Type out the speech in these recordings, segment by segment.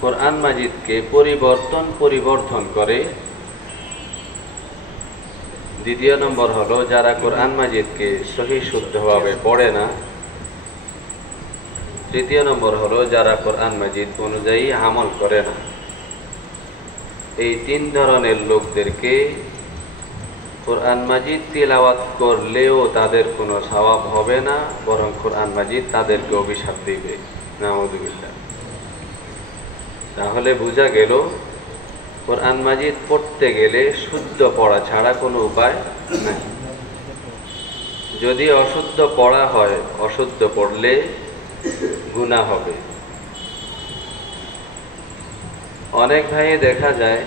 কোরআন মাজিদকে পরিবর্তন করে। দ্বিতীয় নম্বর হলো যারা কোরআন মাজিদকে সহি শুদ্ধভাবে পড়ে না। তৃতীয় নম্বর হলো যারা কোরআন মাজিদ অনুযায়ী আমল করে না। এই তিন ধরনের লোকদেরকে কোরআন মাজিদ তিলাওয়াত করলেও তাদের কোনো সওয়াব হবে না, বরং কোরআন মাজিদ তাদেরকে অভিশাপ দিবে। নাউযুবিল্লাহ। তাহলে বোঝা গেল কোরআন মাজিদ পড়তে গেলে শুদ্ধ পড়া ছাড়া কোনো উপায় নাই। যদি অশুদ্ধ পড়া হয়, অশুদ্ধ পড়লে গুনাহ হবে। অনেক ভাই দেখা যায়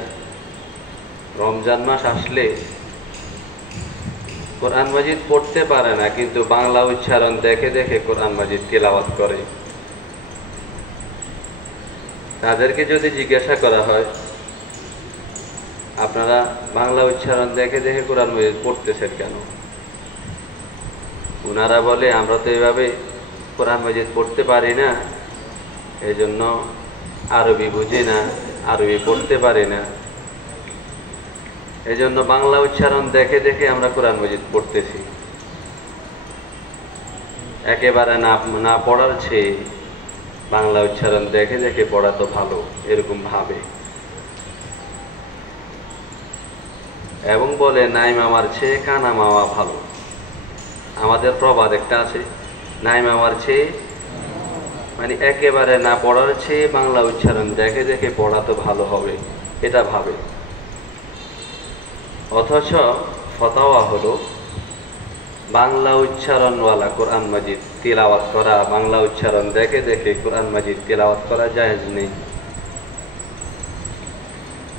রমজান মাস আসলে কোরআন মাজিদ পড়তে পারে না, কিন্তু বাংলা উচ্চারণ দেখে দেখে কোরআন মাজিদ তিলাওয়াত করে। তাদেরকে যদি জিজ্ঞাসা করা হয় আপনারা বাংলা উচ্চারণ দেখে দেখে কোরআন মাজিদ পড়তেছেন কেন, ওনারা বলে আমরা তো এভাবে কোরআন মাজিদ পড়তে পারি না, এই জন্য আরবি বুঝি না, আরবি পড়তে পারি না, এই জন্য বাংলা উচ্চারণ দেখে দেখে আমরা কোরআন মাজিদ পড়তেছি। একেবারে না পড়ার চেয়ে বাংলা উচ্চারণ দেখে দেখে পড়া তো ভালো, এরকম ভাবে। এবং বলে নাই মামার চেয়ে কানা মামা ভালো। আমাদের প্রবাদ একটা আছে, নাই মামার চেয়ে, মানে একেবারে না পড়ার চেয়ে বাংলা উচ্চারণ দেখে দেখে পড়া তো ভালো হবে, এটা ভাবে। অথচ ফতোয়া হলো বাংলা উচ্চারণওয়ালা কোরআন মাজিদ তিলাওয়াত করা, বাংলা উচ্চারণ দেখে দেখে কোরআন মাজিদ তিলাওয়াত করা জায়েজ নেই।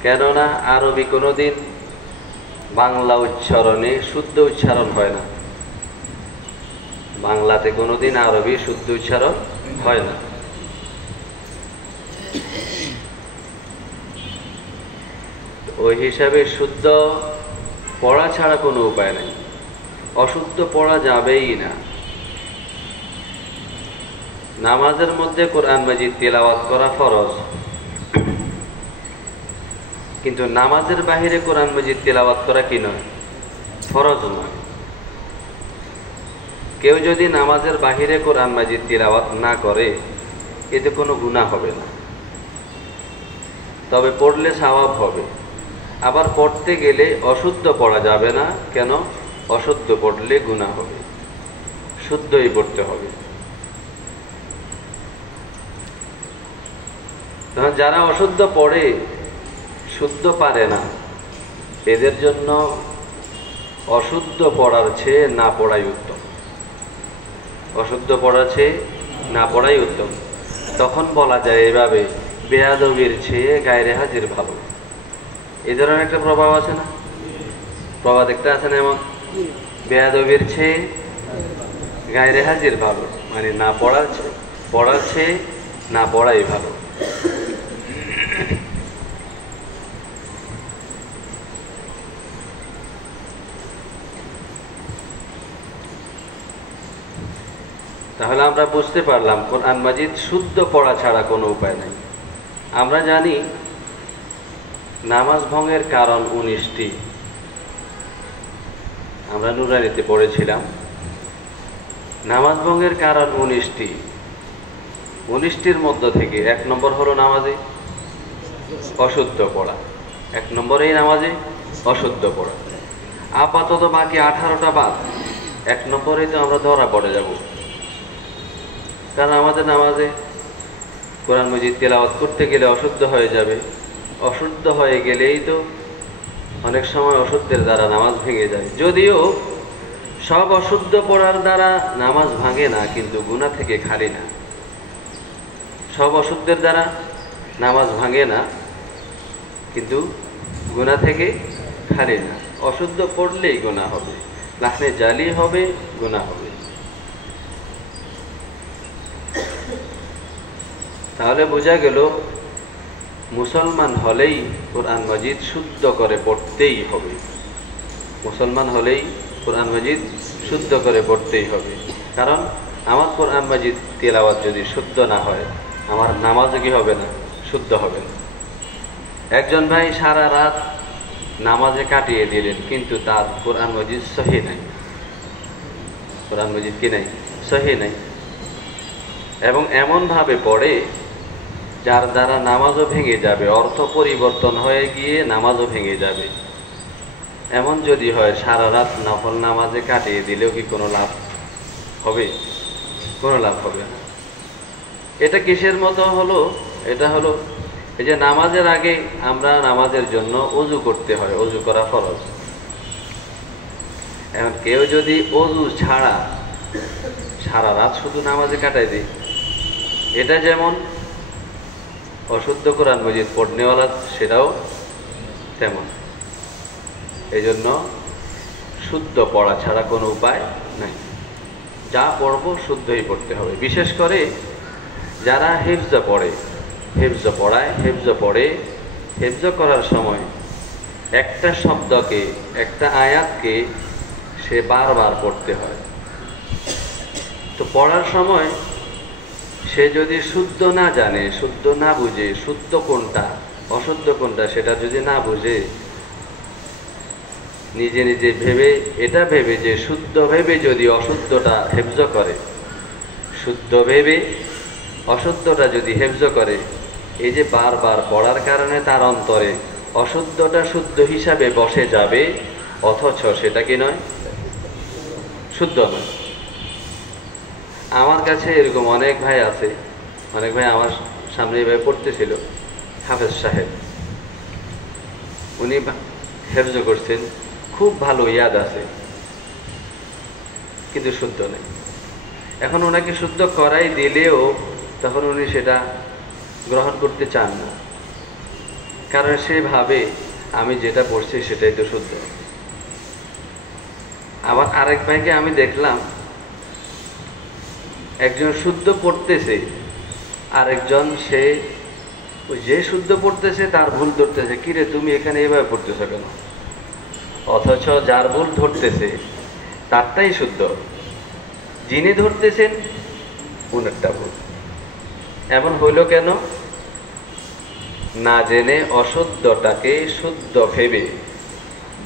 কেননা আরবি কোনোদিন বাংলা উচ্চারণে শুদ্ধ উচ্চারণ হয় না। বাংলাতে কোনোদিন আরবি শুদ্ধ উচ্চারণ হয় না। ওই হিসাবে শুদ্ধ পড়া ছাড়া কোনো উপায় নেই, অশুদ্ধ পড়া যাবেই না। নামাজের মধ্যে কোরআন মাজিদ তিলাওয়াত করা ফরজ, কিন্তু নামাজের বাহিরে কোরআন মাজিদ তিলাওয়াত করা কি নয়, ফরজ নয়। কেউ যদি নামাজের বাহিরে কোরআন মাজিদ তিলাওয়াত না করে এতে কোনো গুনাহ হবে না, তবে পড়লে সওয়াব হবে। আবার পড়তে গেলে অশুদ্ধ পড়া যাবে না, কেন? অশুদ্ধ পড়লে গুনাহ হবে, শুদ্ধই পড়তে হবে। তখন যারা অশুদ্ধ পড়ে শুদ্ধ পারে না, এদের জন্য অশুদ্ধ পড়ার চেয়ে না পড়াই উত্তম। অশুদ্ধ পড়ার চেয়ে না পড়াই উত্তম। তখন বলা যায় এভাবে, বেয়াদবির চেয়ে গায়রে হাজির ভালো। এই ধরনের একটা প্রভাব আছে না, প্রবাদ একটা আছে না এমন, বেয়াদবির চেয়ে গায়রে হাজির ভালো, মানে না পড়ার চেয়ে না পড়াই ভালো। তাহলে আমরা বুঝতে পারলাম কোরআন মাজিদ শুদ্ধ পড়া ছাড়া কোনো উপায় নাই। আমরা জানি নামাজ ভঙ্গের কারণ 19টি, আমরা নুরানিতে পড়েছিলাম। নামাজ ভঙ্গের কারণ 19টি। 19টির মধ্য থেকে 1 নম্বর হলো নামাজে অশুদ্ধ পড়া। 1 নম্বরেই নামাজে অশুদ্ধ পড়া। আপাতত বাকি 18টা বাদ, 1 নম্বরেই তো আমরা ধরা পড়ে যাব। কারণ আমাদের নামাজে কোরআন মাজিদ তেলাওয়াত করতে গেলে অশুদ্ধ হয়ে যাবে। অশুদ্ধ হয়ে গেলেই তো অনেক সময় অশুদ্ধের দ্বারা নামাজ ভেঙে যায়। যদিও সব অশুদ্ধ পড়ার দ্বারা নামাজ ভাঙে না, কিন্তু গুনাহ থেকে খালি না। সব অশুদ্ধের দ্বারা নামাজ ভাঙে না, কিন্তু গুনাহ থেকে খালি না। অশুদ্ধ পড়লেই গুনাহ হবে, লাহনে জালি হবে, গুনাহ হবে। তাহলে বোঝা গেল মুসলমান হলেই কোরআন মাজিদ শুদ্ধ করে পড়তেই হবে। মুসলমান হলেই কোরআন মাজিদ শুদ্ধ করে পড়তেই হবে। কারণ আমার কোরআন মাজিদ তেলাওয়াত যদি শুদ্ধ না হয়, আমার নামাজ কি হবে না? শুদ্ধ হবে না। একজন ভাই সারা রাত নামাজে কাটিয়ে দিলেন, কিন্তু তার কোরআন মজিদ সহি নাই, কোরআন মজিদ কি নাই, সহি নাই, এবং এমনভাবে পড়ে যার দ্বারা নামাজও ভেঙে যাবে, অর্থ পরিবর্তন হয়ে গিয়ে নামাজও ভেঙে যাবে। এমন যদি হয়, সারা রাত নফল নামাজে কাটিয়ে দিলেও কি কোনো লাভ হবে? কোনো লাভ হবে না। এটা কিসের মতো হলো? এটা হলো এই যে নামাজের আগে আমরা নামাজের জন্য ওযু করতে হয়, ওযু করা ফরজ। এখন কেউ যদি ওযু ছাড়া সারা রাত শুধু নামাজে কাটাই দেয়, এটা যেমন অশুদ্ধ কোরআন মজিদ পড়নেওয়ালা, সেটাও তেমন। এই জন্য শুদ্ধ পড়া ছাড়া কোনো উপায় নাই। যা পড়বো শুদ্ধই পড়তে হবে। বিশেষ করে যারা হিফজ পড়ে, হিফজ পড়ায়, হিফজ পড়ে, হিফজ করার সময় একটা শব্দকে, একটা আয়াতকে সে বারবার পড়তে হয়। তো পড়ার সময় সে যদি শুদ্ধ না জানে, শুদ্ধ না বুঝে, শুদ্ধ কোনটা অশুদ্ধ কোনটা সেটা যদি না বুঝে, নিজে নিজে ভেবে, এটা ভেবে যে শুদ্ধ ভেবে যদি অশুদ্ধটা হেফজ করে, শুদ্ধ ভেবে অশুদ্ধটা যদি হেফজ করে, এই যে বারবার পড়ার কারণে তার অন্তরে অশুদ্ধটা শুদ্ধ হিসাবে বসে যাবে, অথচ সেটা কি নয়, শুদ্ধ নয়। আমার কাছে এরকম অনেক ভাই আছে, অনেক ভাই আমার সামনে এভাবে পড়তেছিল, হাফেজ সাহেব, উনি হেফজ করছেন, খুব ভালো ইয়াদ আছে, কিন্তু শুদ্ধ নেই। এখন ওনাকে শুদ্ধ করাই দিলেও তখন উনি সেটা গ্রহণ করতে চান না, কারণ সে ভাবে আমি যেটা পড়ছি সেটাই তো শুদ্ধ। আবার আরেক ভাইকে আমি দেখলাম, একজন শুদ্ধ পড়তেছে, আরেকজন সে যে শুদ্ধ পড়তেছে তার ভুল ধরতেছে, কিরে তুমি এখানে এভাবে পড়তেছো কেন? অথচ যার ভুল ধরতেছে তারটাই শুদ্ধ, যিনি ধরতেছেন উনারটা ভুল। এমন হইল কেন? না জেনে অশুদ্ধটাকে শুদ্ধ ভেবে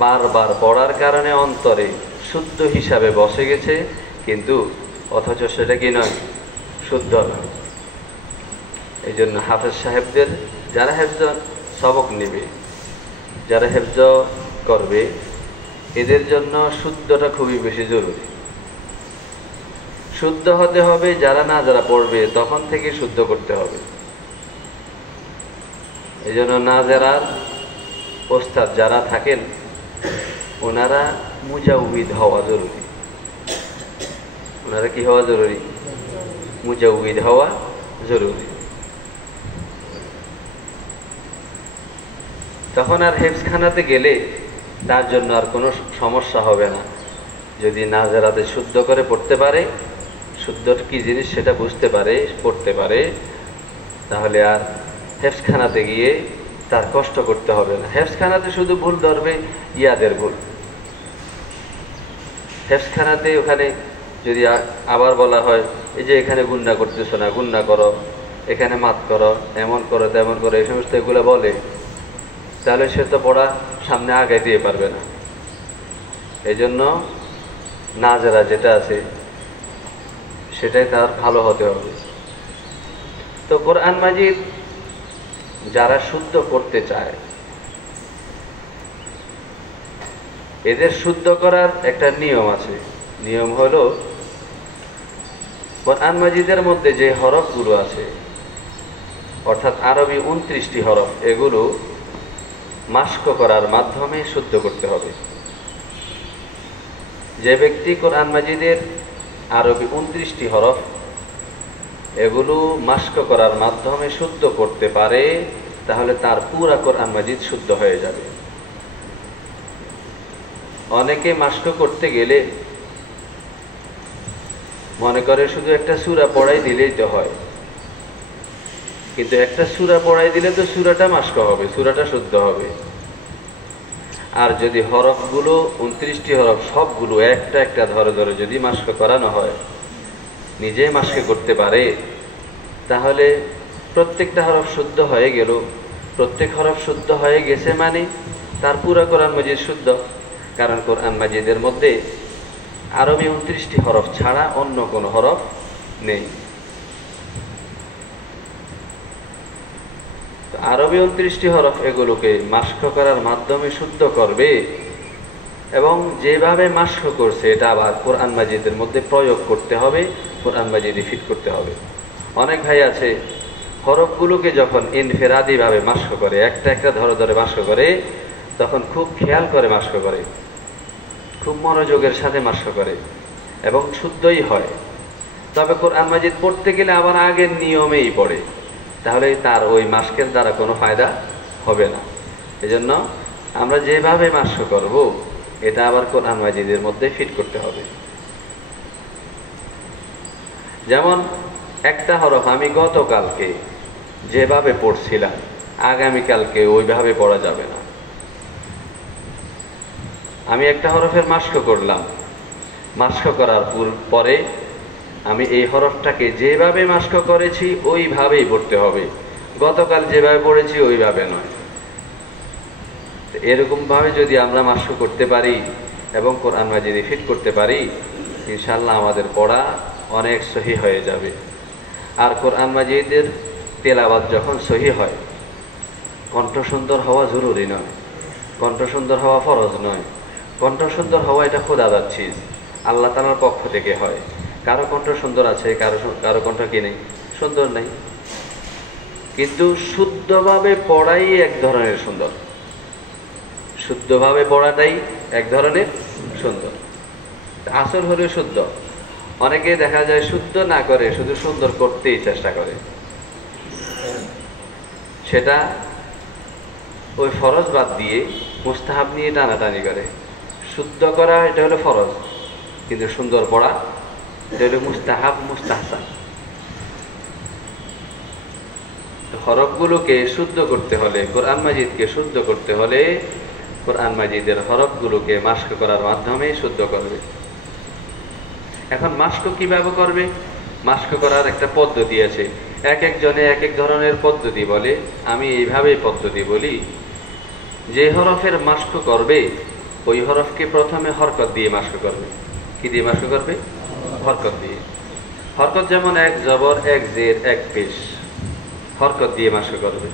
বারবার পড়ার কারণে অন্তরে শুদ্ধ হিসাবে বসে গেছে, কিন্তু অথচ সেটা কি নয়, শুদ্ধ নয়। এই জন্য হাফেজ সাহেবদের, যারা হেফজ সবক নেবে, যারা হেফজ করবে, এদের জন্য শুদ্ধটা খুবই বেশি জরুরি। শুদ্ধ হতে হবে, যারা পড়বে তখন থেকে শুদ্ধ করতে হবে। এই জন্য নাজেরার ওস্তাদ যারা থাকেন, ওনারা মুজাউবিদ হওয়া জরুরি। ওনারা কি হওয়া জরুরি? মুজাউবিদ হওয়া জরুরি। তখন আর হেফজখানাতে গেলে তার জন্য আর কোনো সমস্যা হবে না। যদি নাজেরাতে শুদ্ধ করে পড়তে পারে, শুদ্ধ কি জিনিস সেটা বুঝতে পারে, পড়তে পারে, তাহলে আর হেফজখানাতে গিয়ে তার কষ্ট করতে হবে না। হেফজখানাতে শুধু ভুল ধরবে ইয়াদের ভুল। হেফজখানাতে ওখানে যদি আবার বলা হয়, এই যে এখানে গুন্না করতেছো না, গুন্না করো, এখানে মাত করো, এমন করো, তেমন করো, এই সমস্ত এগুলো বলে, তাহলে সে তো পড়া সামনে আগে দিয়ে পারবে না। এই জন্য নাজেরা যেটা আছে সেটাই তার ভালো হতে হবে। তো কোরআন মাজিদ যারা শুদ্ধ করতে চায়, এদের শুদ্ধ করার একটা নিয়ম আছে। নিয়ম হলো, কোরআন মাজিদের মধ্যে যে হরফগুলো আছে, অর্থাৎ আরবি 29টি হরফ, এগুলো মাস্ক করার মাধ্যমে শুদ্ধ করতে হবে। যে ব্যক্তি কোরআন মাজিদের আরবি 29টি হরফ এগুলো মাস্ক করার মাধ্যমে শুদ্ধ করতে পারে, তাহলে তার পুরা কোরআন মাজিদ শুদ্ধ হয়ে যাবে। অনেকে মাস্ক করতে গেলে মনে করে শুধু একটা সূরা পড়াই দিলেই তো হয়, কিন্তু একটা সূরা পড়াই দিলে তো সূরাটা মাস্ক হবে, সূরাটা শুদ্ধ হবে। আর যদি হরফগুলো 29টি হরফ সবগুলো একটা একটা ধরে ধরে যদি মাস্ক করানো হয়, নিজে মাস্ক করতে পারে, তাহলে প্রত্যেকটা হরফ শুদ্ধ হয়ে গেল, প্রত্যেক হরফ শুদ্ধ হয়ে গেছে মানে তার পুরো কোরআন মাজিদ শুদ্ধ। কারণ কোরআন মাজিদের মধ্যে আরবি 29টি হরফ ছাড়া অন্য কোনো হরফ নেই। আরবি 29টি হরফ এগুলোকে মাস্ক করার মাধ্যমে শুদ্ধ করবে, এবং যেভাবে মাস্ক করছে এটা আবার কোরআন মাজিদের মধ্যে প্রয়োগ করতে হবে, কোরআন মাজিদে ফিট করতে হবে। অনেক ভাই আছে হরফগুলোকে যখন ইনফেরাদিভাবে মাস্ক করে, একটা একটা ধরে ধরে মাস্ক করে, তখন খুব খেয়াল করে মাস্ক করে, খুব মনোযোগের সাথে মাস্ক করে এবং শুদ্ধই হয়। তবে কোরআন মাজিদ পড়তে গেলে আবার আগের নিয়মেই পড়ে, তাহলে তার ওই মাস্কের দ্বারা কোনো ফায়দা হবে না। এজন্য আমরা যেভাবে মাস্ক করব এটা আবার কোরআন মাজিদের মধ্যে ফিট করতে হবে। যেমন একটা হরফ আমি গতকালকে যেভাবে পড়ছিলাম আগামীকালকে ওইভাবে পড়া যাবে না। আমি একটা হরফের মাস্ক করলাম, মাস্ক করার পরে আমি এই হরফটাকে যেভাবে মাস্ক করেছি ওইভাবেই পড়তে হবে, গতকাল যেভাবে পড়েছি ওইভাবে নয়। এরকম ভাবে যদি আমরা মাস্ক করতে পারি এবং কোরআন মাজিদে ফিট করতে পারি, ইনশাআল্লাহ আমাদের পড়া অনেক সহি হয়ে যাবে। আর কোরআন মাজিদের তেলাওয়াত যখন সহি হয়, কণ্ঠ সুন্দর হওয়া জরুরি নয়, কণ্ঠ সুন্দর হওয়া ফরজ নয়। কণ্ঠ সুন্দর হওয়া এটা খোদাদার চিজ, আল্লাহ তাআলার পক্ষ থেকে হয়। কারো কণ্ঠ সুন্দর আছে, কারো কণ্ঠ কি নেই, সুন্দর নেই। কিন্তু শুদ্ধভাবে পড়াই এক ধরনের সুন্দর, শুদ্ধভাবে পড়াটাই এক ধরনের সুন্দর। আসল হলে শুদ্ধ। অনেকে দেখা যায় শুদ্ধ না করে শুধু সুন্দর করতেই চেষ্টা করে, সেটা ওই ফরজ বাদ দিয়ে মুস্তাহাব নিয়ে টানাটানি করে। শুদ্ধ করা এটা হলো ফরজ, কিন্তু সুন্দর পড়া এটা হলো মুস্তাহাব, মুস্তাহসান। হরফগুলোকে শুদ্ধ করতে হলে, কোরআন মাজিদকে শুদ্ধ করতে হলে কোরআন মাজিদের হরফগুলোকে মাস্ক করার মাধ্যমে শুদ্ধ করবে। এখন মাস্ক কিভাবে করবে? মাস্ক করার একটা পদ্ধতি আছে, এক একজনে এক এক ধরনের পদ্ধতি বলে। আমি এইভাবেই পদ্ধতি বলি, যে হরফের মাস্ক করবে ওই হরফকে প্রথমে হরকত দিয়ে মাস্ক করবে। কি দিয়ে মাস্ক করবে? হরকত দিয়ে। হরকত যেমন এক জবর, এক জের, এক পেশ, হরকত দিয়ে মাস্ক করবে।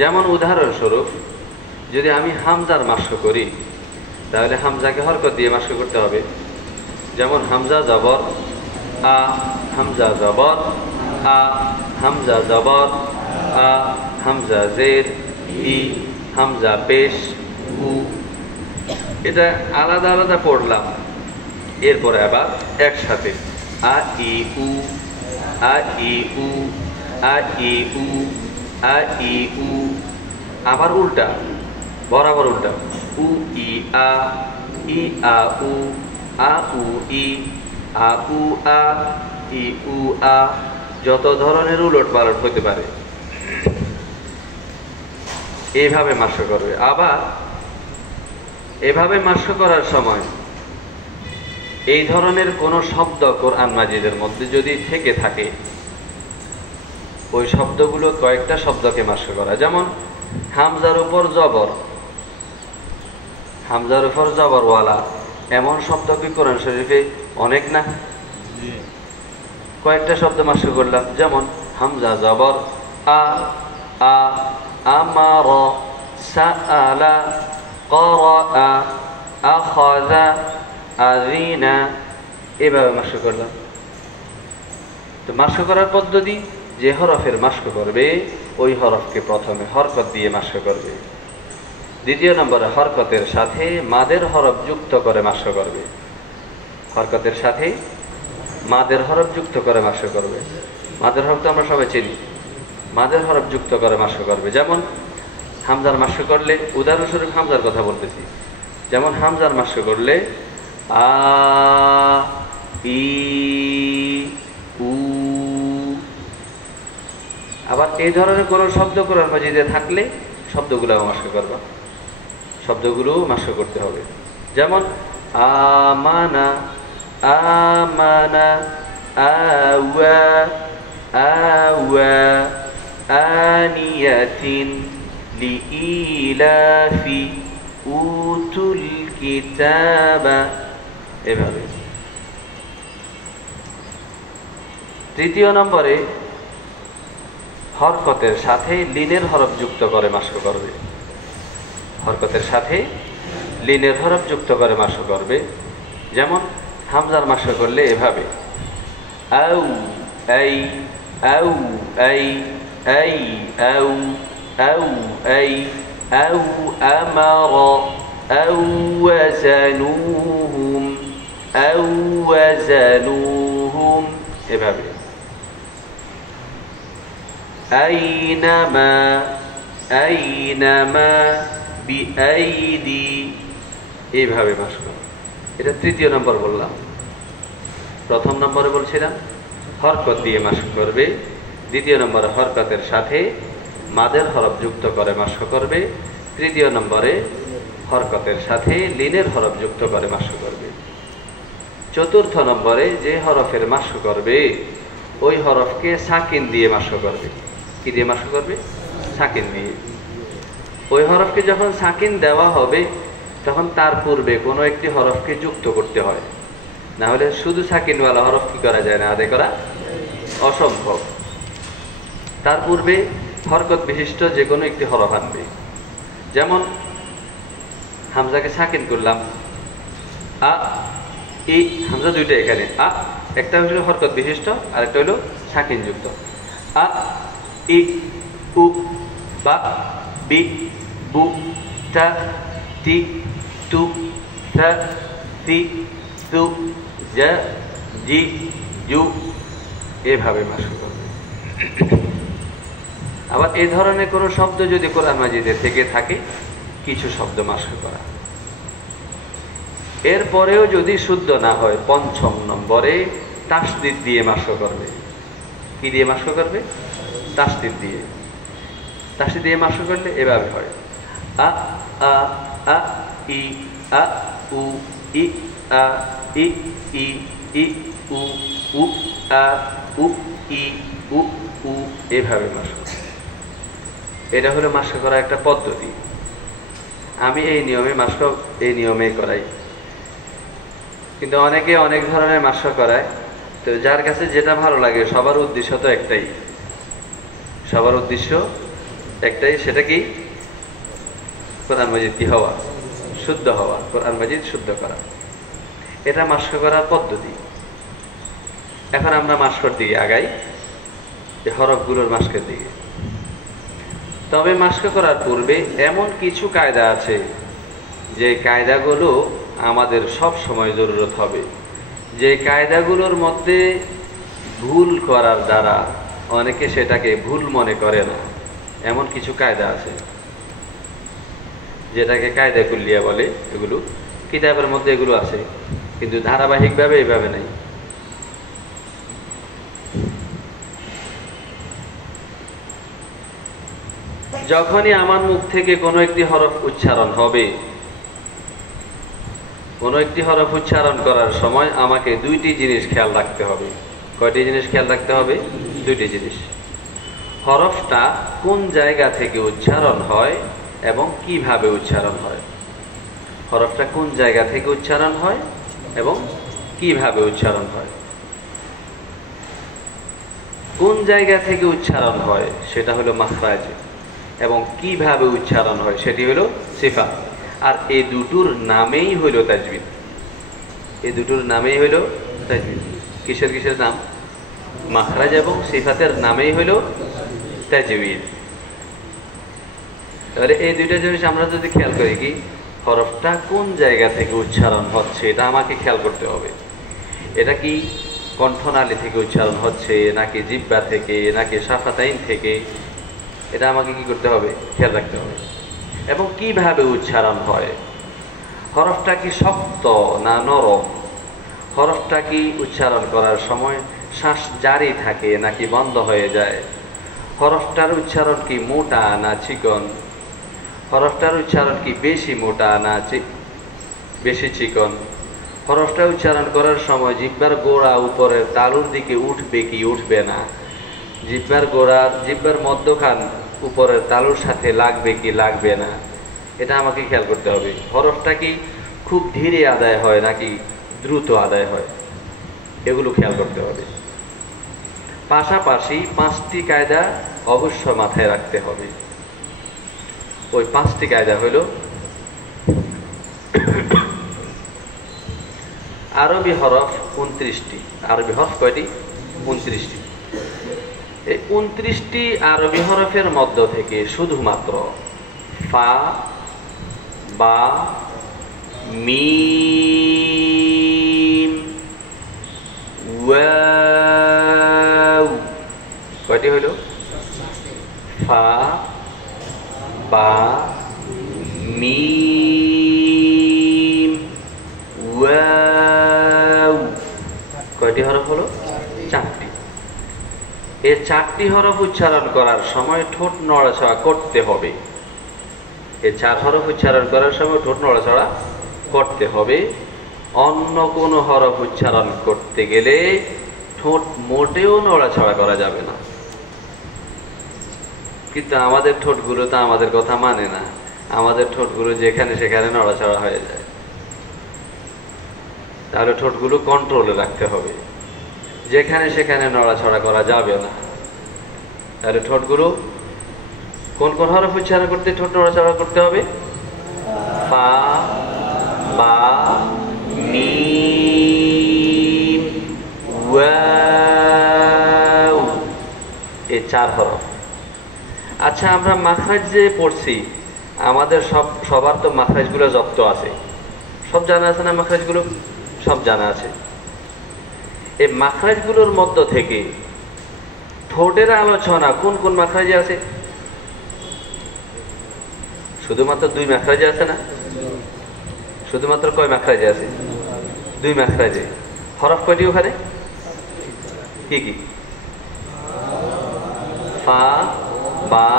যেমন উদাহরণস্বরূপ যদি আমি হামজার মাস্ক করি, তাহলে হামজাকে হরকত দিয়ে মাস্ক করতে হবে। যেমন হামজা জবর আ, হামজা জবর আ, হামজা জবর আ, হামজা জের ই, হামজা পেশ উ। এটা আলাদা আলাদা পড়লাম, এরপরে আবার একসাথে আ ই উ, আ ই উ, আ ই উ, আ ই উ। আবার উল্টা, বরাবর উল্টা, উ ই আ, ই আ উ, আ উ ই, আ উ আ, ই উ আ। যত ধরনের উলট পালট হতে পারে এইভাবে মাস্ক করবে। আবার এভাবে মাস্ক করার সময় এই ধরনের কোনো শব্দ কোরআন মাজিদের মধ্যে যদি থেকে থাকে, ওই শব্দগুলো কয়েকটা শব্দকে মাস্ক করা। যেমন হামজার উপর জবর, হামজার উপর জবরওয়ালা এমন শব্দ কি কোরআন শরীফে অনেক না? কয়েকটা শব্দ মাস্ক করলাম। যেমন হামজা জবর আ, আ, আমার, সাআলা, ক্বারাআ, আখাযা, আযিনা, এভাবে মাস্ক করলাম। তো মাস্ক করার পদ্ধতি, যে হরফের মাস্ক করবে ওই হরফকে প্রথমে হরকত দিয়ে মাস্ক করবে। দ্বিতীয় নম্বরে হরকতের সাথে মাদের হরফ যুক্ত করে মাস্ক করবে। হরকতের সাথে মাদের হরফ যুক্ত করে মাস্ক করবে। মাদের হরফ তো আমরা সবাই চিনি, মাদের হরফ যুক্ত করে মাস্ক করবে। যেমন হামজার মাস্ক করলে, উদাহরণস্বরূপ হামজার কথা বলতেছি, যেমন হামজার মাস্ক করলে আ, ই, উ। আবার এই ধরনের কোনো শব্দ কোরআন মাজিদে থাকলে শব্দগুলো মাস্ক করবা, শব্দগুলো মাস্ক করতে হবে। যেমন আমানা, আমানা, আওয়া, আওয়া, আনিয়াতিন লিইলাফি উতুল কিতাবা, এভাবে। তৃতীয় নম্বরে হরকতের সাথে লিনের হরফ যুক্ত করে মাস্ক করবে। হরকতের সাথে লিনের হরফ যুক্ত করে মাস্ক করবে। যেমন হামজার মাস্ক করলে এভাবে আউ আই আউ আই আই আউ আউ আই আউ আমারা আউ ওয়াজানুহুম আউ ওয়াজানুহুম, এভাবে। আইনামা আইনামা বিআইদি, এইভাবে মাস্ক। এটা তৃতীয় নম্বর বললাম। প্রথম নম্বরে বলছিলাম হরকত দিয়ে মাস্ক করবে, দ্বিতীয় নম্বরে হরকতের সাথে মাদের হরফ যুক্ত করে মাস্ক করবে, তৃতীয় নম্বরে হরকতের সাথে লিনের হরফ যুক্ত করে মাস্ক করবে। চতুর্থ নম্বরে যে হরফের মাস্ক করবে ওই হরফকে সাকিন দিয়ে মাস্ক করবে। কি দিয়ে মাস্ক করবে? সাকিন দিয়ে। ওই হরফকে যখন সাকিন দেওয়া হবে তখন তার পূর্বে কোনো একটি হরফকে যুক্ত করতে হয়, না হলে শুধু সাকিনওয়ালা হরফ কি করা যায় না, আদায় করা অসম্ভব। তার পূর্বে হরকত বিশিষ্ট যে কোনো একটি হরফ আনবে। যেমন হামজাকে সাকিন করলাম, আ ই, হামজা দুইটা এখানে, আ একটা হলো হরকত বিশিষ্ট আর একটা হলো সাকিন যুক্ত। আ ই উ বা বি বু তা তি তু থা তি তু যা জি জু, এভাবে মাস্ক করবে। আবার এই ধরনের কোনো শব্দ যদি কোরআন মাজিদে থেকে থাকে, কিছু শব্দ মাস্ক করা। এরপরেও যদি শুদ্ধ না হয়, পঞ্চম নম্বরে তাসদীদ দিয়ে মাস্ক করবে। কি দিয়ে মাস্ক করবে? তাসদীদ দিয়ে। তাসদীদ দিয়ে মাস্ক করলে এভাবে হয় আ আ আ ই আ উ ই আ ই ই ই উ উ আ উ ই উ উ, এভাবে মাস্ক। এটা হলো মাস্ক করা একটা পদ্ধতি। আমি এই নিয়মে মাস্ক এই নিয়মে করাই, কিন্তু অনেকে অনেক ধরনের মাস্ক করায়। তো যার কাছে যেটা ভালো লাগে, সবার উদ্দেশ্য তো একটাই, সবার উদ্দেশ্য একটাই, সেটা কি? কোরআন মাজিদ কি হওয়া, শুদ্ধ হওয়া, কোরআন মাজিদ শুদ্ধ করা। এটা মাস্ক করার পদ্ধতি। এখন আমরা মাস্কর দিকে আগাই, হরফগুলোর মাস্কের দিকে। তবে মাস্ক করার পূর্বে এমন কিছু কায়দা আছে যে কায়দাগুলো আমাদের সব সময় জরুরত হবে। যে কায়দাগুলোর মধ্যে ভুল করার দ্বারা অনেকে সেটাকে ভুল মনে করে না, এমন কিছু কায়দা আছে যেটাকে কায়দা কুল্লিয়া বলে। এগুলো কিতাবের মধ্যে এগুলো আছে, কিন্তু ধারাবাহিকভাবে এইভাবে নেই। যখনই আমার মুখ থেকে কোনো একটি হরফ উচ্চারণ হবে, কোনো একটি হরফ উচ্চারণ করার সময় আমাকে দুইটি জিনিস খেয়াল রাখতে হবে। কয়টি জিনিস খেয়াল রাখতে হবে? দুইটি জিনিস। হরফটা কোন জায়গা থেকে উচ্চারণ হয় এবং কিভাবে উচ্চারণ হয়। হরফটা কোন জায়গা থেকে উচ্চারণ হয় এবং কিভাবে উচ্চারণ হয়। কোন জায়গা থেকে উচ্চারণ হয় সেটা হলো মাখরাজ, এবং কিভাবে উচ্চারণ হয় সেটি হলো সিফা। আর এই দুটোর নামেই হইল তাজবিদ। এই দুটোর নামেই হইল তাজবিদ। কিসের কিসের নাম? মাখরাজ এবং সিফাতের নামেই হইল তাজবিদ। তাহলে এই দুইটা জিনিস আমরা যদি খেয়াল করি, কি হরফটা কোন জায়গা থেকে উচ্চারণ হচ্ছে এটা আমাকে খেয়াল করতে হবে। এটা কি কণ্ঠনালী থেকে উচ্চারণ হচ্ছে, নাকি জিহ্বা থেকে, নাকি শাফাতাইন থেকে, এটা আমাকে কি করতে হবে? খেয়াল রাখতে হবে। এবং কিভাবে উচ্চারণ হয়। হরফটা কি শক্ত না নরম? হরফটা কি উচ্চারণ করার সময় শ্বাস জারি থাকে নাকি বন্ধ হয়ে যায়? হরফটার উচ্চারণ কি মোটা না চিকন? হরফটার উচ্চারণ কি বেশি মোটা না বেশি চিকন? হরফটা উচ্চারণ করার সময় জিহ্বার গোড়া উপরের তালুর দিকে উঠবে কি উঠবে না? জিহ্বার গোড়ার জিহ্বার মধ্যখান উপরের তালুর সাথে লাগবে কি লাগবে না, এটা আমাকে খেয়াল করতে হবে। হরফটা কি খুব ধীরে আদায় হয় নাকি দ্রুত আদায় হয়, এগুলো খেয়াল করতে হবে। পাশাপাশি 5টি কায়দা অবশ্য মাথায় রাখতে হবে। ওই 5টি কায়দা হইল, আরবি হরফ 29টি। আরবি হরফ কয়টি? 29টি। এই 29টি আরবি হরফের মধ্য থেকে শুধুমাত্র ফা, বা, মিম, ওয়াও, কয়টি হইল? ফা, বা, মিম, ওয়াও, কয়টি হরফ হলো? 4টি। এই 4টি হরফ উচ্চারণ করার সময় ঠোঁট নড়াচড়া করতে হবে। এই 4 হরফ উচ্চারণ করার সময় ঠোঁট নড়াচড়া করতে হবে। অন্য কোনো হরফ উচ্চারণ করতে গেলে ঠোঁট মোটেও নড়াচড়া করা যাবে না। কিন্তু আমাদের ঠোঁটগুলো তো আমাদের কথা মানে না, আমাদের ঠোঁটগুলো যেখানে সেখানে নড়াচড়া হয়ে যায়। তাহলে ঠোঁটগুলো কন্ট্রোলে রাখতে হবে, যেখানে সেখানে নড়াচড়া করা যাবে না। তাহলে ঠোঁটগুলো কোন কোন হরফ উচ্চারণ করতে ঠোঁট নড়াচড়া করতে হবে? ফা, বা, মিম, ওয়াও, এই 4 হরফ। আচ্ছা, আমরা মাখরাজ যে পড়ছি, আমাদের সবার তো মাখরাজগুলো জব্দ আছে, সব জানা আছে না? মাখরাজগুলো সব জানা আছে। এই মাখরাজগুলোর মধ্য থেকে ঠোঁটের আলোচনা কোন কোন মাখরাজে আছে? শুধুমাত্র 2 মাখরাজে আছে না? শুধুমাত্র কয় মাখরাজে আছে? 2 মাখরাজে। হরফ কয়টি ওখানে? কি কি? ফা, বা,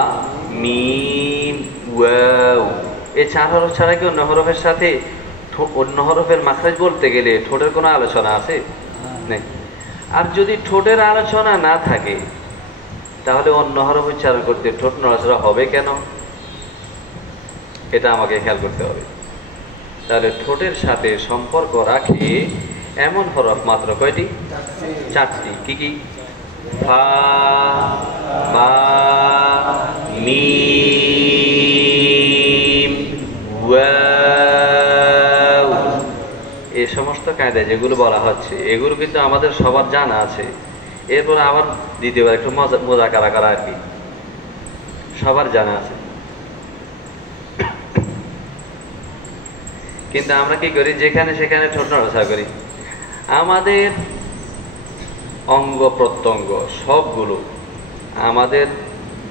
মিম, ওয়াও। এই 4 হরফ ছাড়া কি অন্য হরফের সাথে অন্য হরফের মাখরাজ বলতে গেলে ঠোঁটের কোনো আলোচনা আছে? নেই। আর যদি ঠোঁটের আলোচনা না থাকে, তাহলে অন্য হরফ উচ্চারণ করতে ঠোঁট নড়াচড়া হবে কেন? এটা আমাকে খেয়াল করতে হবে। তাহলে ঠোঁটের সাথে সম্পর্ক রাখে এমন হরফ মাত্র কয়টি? 4টি। কি কি? ফা, বা, মিম, ওয়াও। এই সমস্ত কায়দা যেগুলো বলা হচ্ছে, এগুলো কিন্তু আমাদের সবার জানা আছে। এরপর আবার দ্বিতীয়বার একটু মোজাকারা করা আর কি, সবার জানা আছে। কিন্তু আমরা কি করি? যেখানে সেখানে ঠোঁট নড়াচড়া করি। আমাদের অঙ্গ প্রত্যঙ্গ সবগুলো আমাদের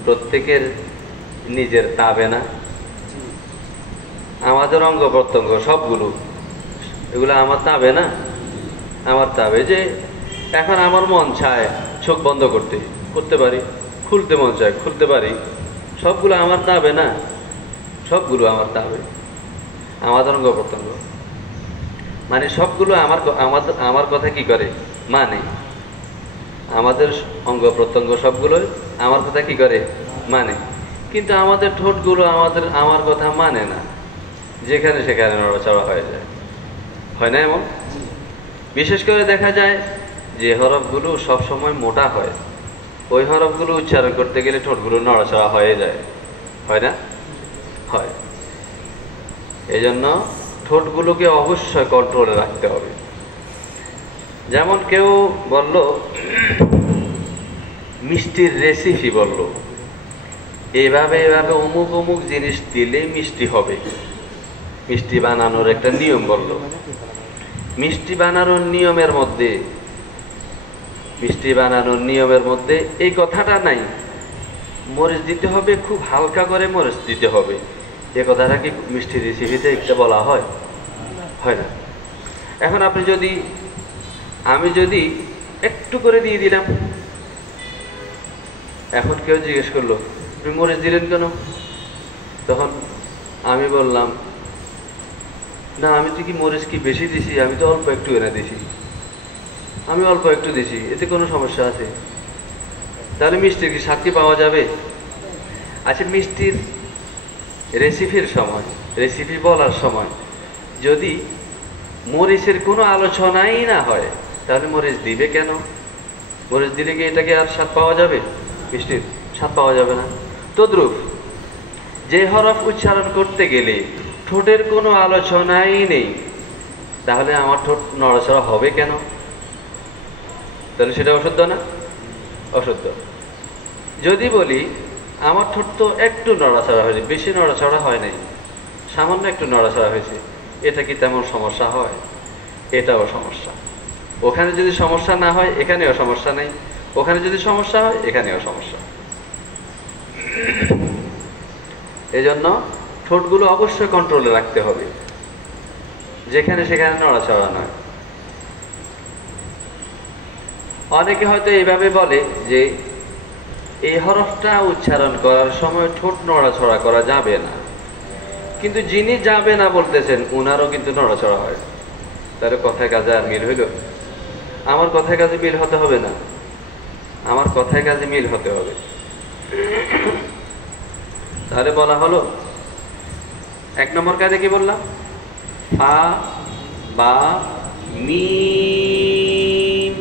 প্রত্যেকের নিজের তাবে না? আমাদের অঙ্গ প্রত্যঙ্গ সবগুলো, এগুলো আমার তাবে না? আমার তাবে। যে এখন আমার মন চায় চোখ বন্ধ করতে পারি, খুলতে মন চায় খুলতে পারি, সবগুলো আমার তাবে না? সবগুলো আমার তাবে। আমাদের অঙ্গ প্রত্যঙ্গ মানে সবগুলো আমার কথা কি করে? মানে আমাদের অঙ্গ প্রত্যঙ্গ সবগুলো আমার কথা কি করে? মানে। কিন্তু আমাদের ঠোঁটগুলো আমার কথা মানে না, যেখানে সেখানে নড়াচড়া হয়ে যায়। হয় না এমন? বিশেষ করে দেখা যায় যে হরফগুলো সবসময় মোটা হয়, ওই হরফগুলো উচ্চারণ করতে গেলে ঠোঁটগুলো নড়াচড়া হয়ে যায়। হয় না? হয়। এই জন্য ঠোঁটগুলোকে অবশ্যই কন্ট্রোলে রাখতে হবে। যেমন কেউ বলল মিষ্টির রেসিপি, বলল এভাবে এভাবে অমুক অমুক জিনিস দিলে মিষ্টি হবে, মিষ্টি বানানোর একটা নিয়ম বলল। মিষ্টি বানানোর নিয়মের মধ্যে এই কথাটা নাই মরিচ দিতে হবে, খুব হালকা করে মরিচ দিতে হবে। এ কথাটা কি মিষ্টি রেসিপিতে একটা বলা হয়? হয় না। এখন আমি যদি একটু করে দিয়ে দিলাম, এখন কেউ জিজ্ঞেস করলো তুমি মরিচ দিলেন কেন? তখন আমি বললাম না, আমি তো কি মরিচ কি বেশি দিছি? আমি তো অল্প একটু এনে দিছি, আমি অল্প একটু দিছি, এতে কোনো সমস্যা আছে? তাহলে মিষ্টির কি স্বাদ কি পাওয়া যাবে? আচ্ছা, মিষ্টির রেসিপির সময়, রেসিপি বলার সময় যদি মরিচের কোনো আলোচনাই না হয়, তাহলে মরিচ দিবে কেন? মরিচ দিলে কি এটাকে আর স্বাদ পাওয়া যাবে? মিষ্টির স্বাদ পাওয়া যাবে না। তদ্রূপ যে হরফ উচ্চারণ করতে গেলে ঠোঁটের কোনো আলোচনাই নেই, তাহলে আমার ঠোঁট নড়াচড়া হবে কেন? তাহলে সেটা অশুদ্ধ না? অশুদ্ধ। যদি বলি আমার ঠোঁট তো একটু নড়াচড়া হয়েছে, বেশি নড়াচড়া হয় নাই, সামান্য একটু নড়াচড়া হয়েছে, এটা কি তেমন সমস্যা হয়? এটাও সমস্যা। ওখানে যদি সমস্যা না হয় এখানেও সমস্যা নেই, ওখানে যদি সমস্যা হয় এখানেও সমস্যা। এজন্য ঠোঁটগুলো অবশ্যই কন্ট্রোলে রাখতে হবে, যেখানে সেখানে নড়াচড়া নয়। অনেকে হয়তো এইভাবে বলে যে এই হরফটা উচ্চারণ করার সময় ঠোঁট নড়াচড়া করা যাবে না, কিন্তু যিনি যাবে না বলতেছেন উনারও কিন্তু নড়াচড়া হয়। তাহলে কথায় কাজে আর মিল হইল? আমার কথায় কাজে মিল হতে হবে না, আমার কথায় কাজে মিল হতে হবে। তাহলে বলা হলো 1 নম্বর কাজে কি বললাম? ফা, বা, মিম,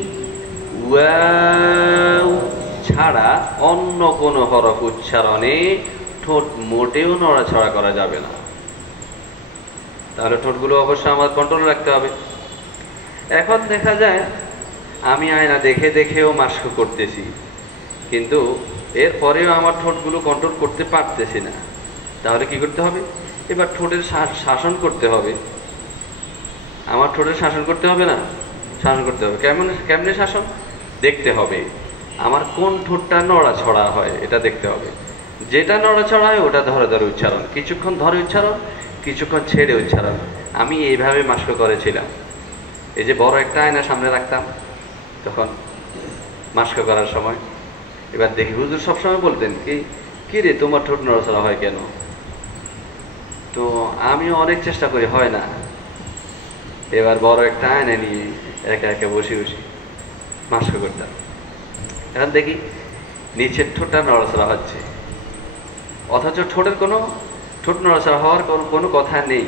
ওয়াও ছাড়া অন্য কোনো হরফ উচ্চারণে ঠোঁট মোটেও নড়াচড়া করা যাবে না। তাহলে ঠোঁটগুলো অবশ্যই আমার কন্ট্রোল রাখতে হবে। এখন দেখা যায় আমি আয়না দেখে দেখেও মাস্ক করতেছি, কিন্তু এরপরেও আমার ঠোঁটগুলো কন্ট্রোল করতে পারতেছি না। তাহলে কি করতে হবে? এবার ঠোঁটের শাসন করতে হবে। আমার ঠোঁটের শাসন করতে হবে না? শাসন করতে হবে। কেমনে শাসন? দেখতে হবে আমার কোন ঠোঁটটা নড়াছড়া হয়, এটা দেখতে হবে। যেটা নড়াছড়া হয় ওটা ধরে ধরে উচ্চারণ, কিছুক্ষণ ধরে উচ্চারণ, কিছুক্ষণ ছেড়ে উচ্চারণ। আমি এইভাবে মাস্ক করেছিলাম। এই যে বড় একটা আয়না সামনে রাখতাম তখন মাস্ক করার সময়, এবার দেখি হুজুর সবসময় বলতেন কি রে তোমার ঠোঁট নড়াচড়া হয় কেন? তো আমিও অনেক চেষ্টা করি, হয় না। এবার বড় একটা আয়না নিয়ে একা একা বসে বসে মাস্ক করতাম। এখন দেখি নিচের ঠোঁটটা নড়াচড়া হচ্ছে, অথচ ঠোঁট নড়াচড়া হওয়ার কোনো কথা নেই।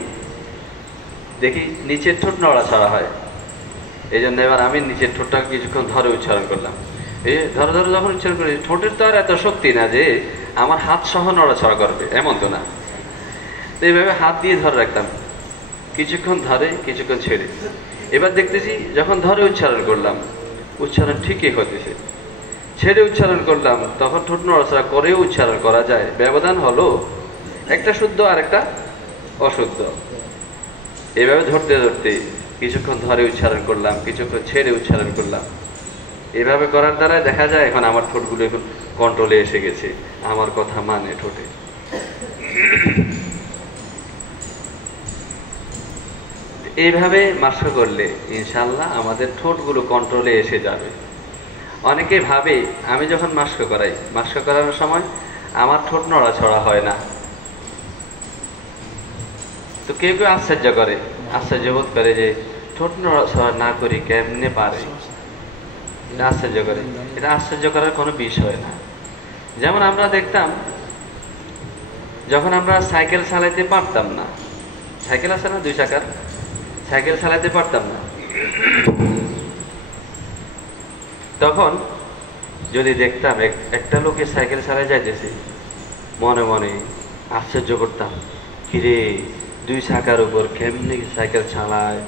দেখি নিচের ঠোঁট নড়াচড়া হয়, এই জন্য এবার আমি নিচের ঠোঁটটা কিছুক্ষণ ধরে উচ্চারণ করলাম। এই ধরে ধরে যখন উচ্চারণ করি, ঠোঁটের তো আর এত শক্তি না যে আমার হাত সহ নড়াচড়া করবে, এমন তো না। তো এইভাবে হাত দিয়ে ধরে রাখতাম, কিছুক্ষণ ধরে কিছুক্ষণ ছেড়ে। এবার দেখতেছি যখন ধরে উচ্চারণ করলাম উচ্চারণ ঠিকই হতেছে, ছেড়ে উচ্চারণ করলাম তখন ঠোঁট নড়াচড়া করেও উচ্চারণ করা যায়। ব্যবধান হলো একটা শুদ্ধ আর একটা অশুদ্ধ। এইভাবে ধরতে ধরতে কিছুক্ষণ ধরে উচ্চারণ করলাম, কিছুক্ষণ ছেড়ে উচ্চারণ করলাম। এভাবে করার দ্বারা দেখা যায় এখন আমার ঠোঁটগুলো এখন কন্ট্রোলে এসে গেছে, আমার কথা মানে ঠোঁটে। এইভাবে মাস্ক করলে ইনশাল্লাহ আমাদের ঠোঁটগুলো কন্ট্রোলে এসে যাবে। অনেকে ভাবে আমি যখন মাস্ক করাই, মাস্ক করানোর সময় আমার ঠোঁট নড়াছড়া হয় না। তো কেউ কেউ আশ্চর্যবোধ করে যে ঠোঁট নড়াছড়া না করি কেমনে পারে, এটা আশ্চর্য করে। এটা আশ্চর্য করার কোনো বিষয় না। যেমন আমরা দেখতাম যখন আমরা সাইকেল চালাইতে পারতাম না, সাইকেল আছে না 2 চাকার, সাইকেল চালাতে পারতাম না, তখন যদি দেখতাম একটা লোকে সাইকেল চালায় যাইতেছে, মনে মনে আশ্চর্য করতাম, কিরে 2 চাকার উপর কেমনে সাইকেল চালায়,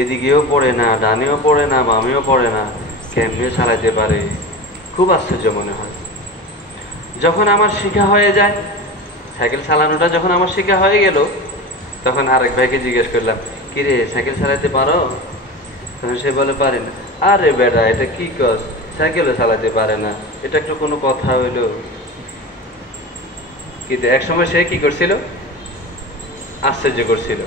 এদিকেও পড়ে না, ডানেও পড়ে না, বামেও পড়ে না, কেমনে চালাইতে পারে, খুব আশ্চর্য মনে হয়। যখন আমার শেখা হয়ে যায়, সাইকেল চালানোটা যখন আমার শেখা হয়ে গেল, তখন আরেক ভাইকে জিজ্ঞেস করলাম, কিরে সাইকেল চালাতে পারো? তখন সে বলে পারি না। আরে বেটা এটা কি কস, সাইকেলও চালাতে পারে না, এটা একটু কোনো কথা হইল? কিন্তু একসময় সে কি করছিল, আশ্চর্য করছিল,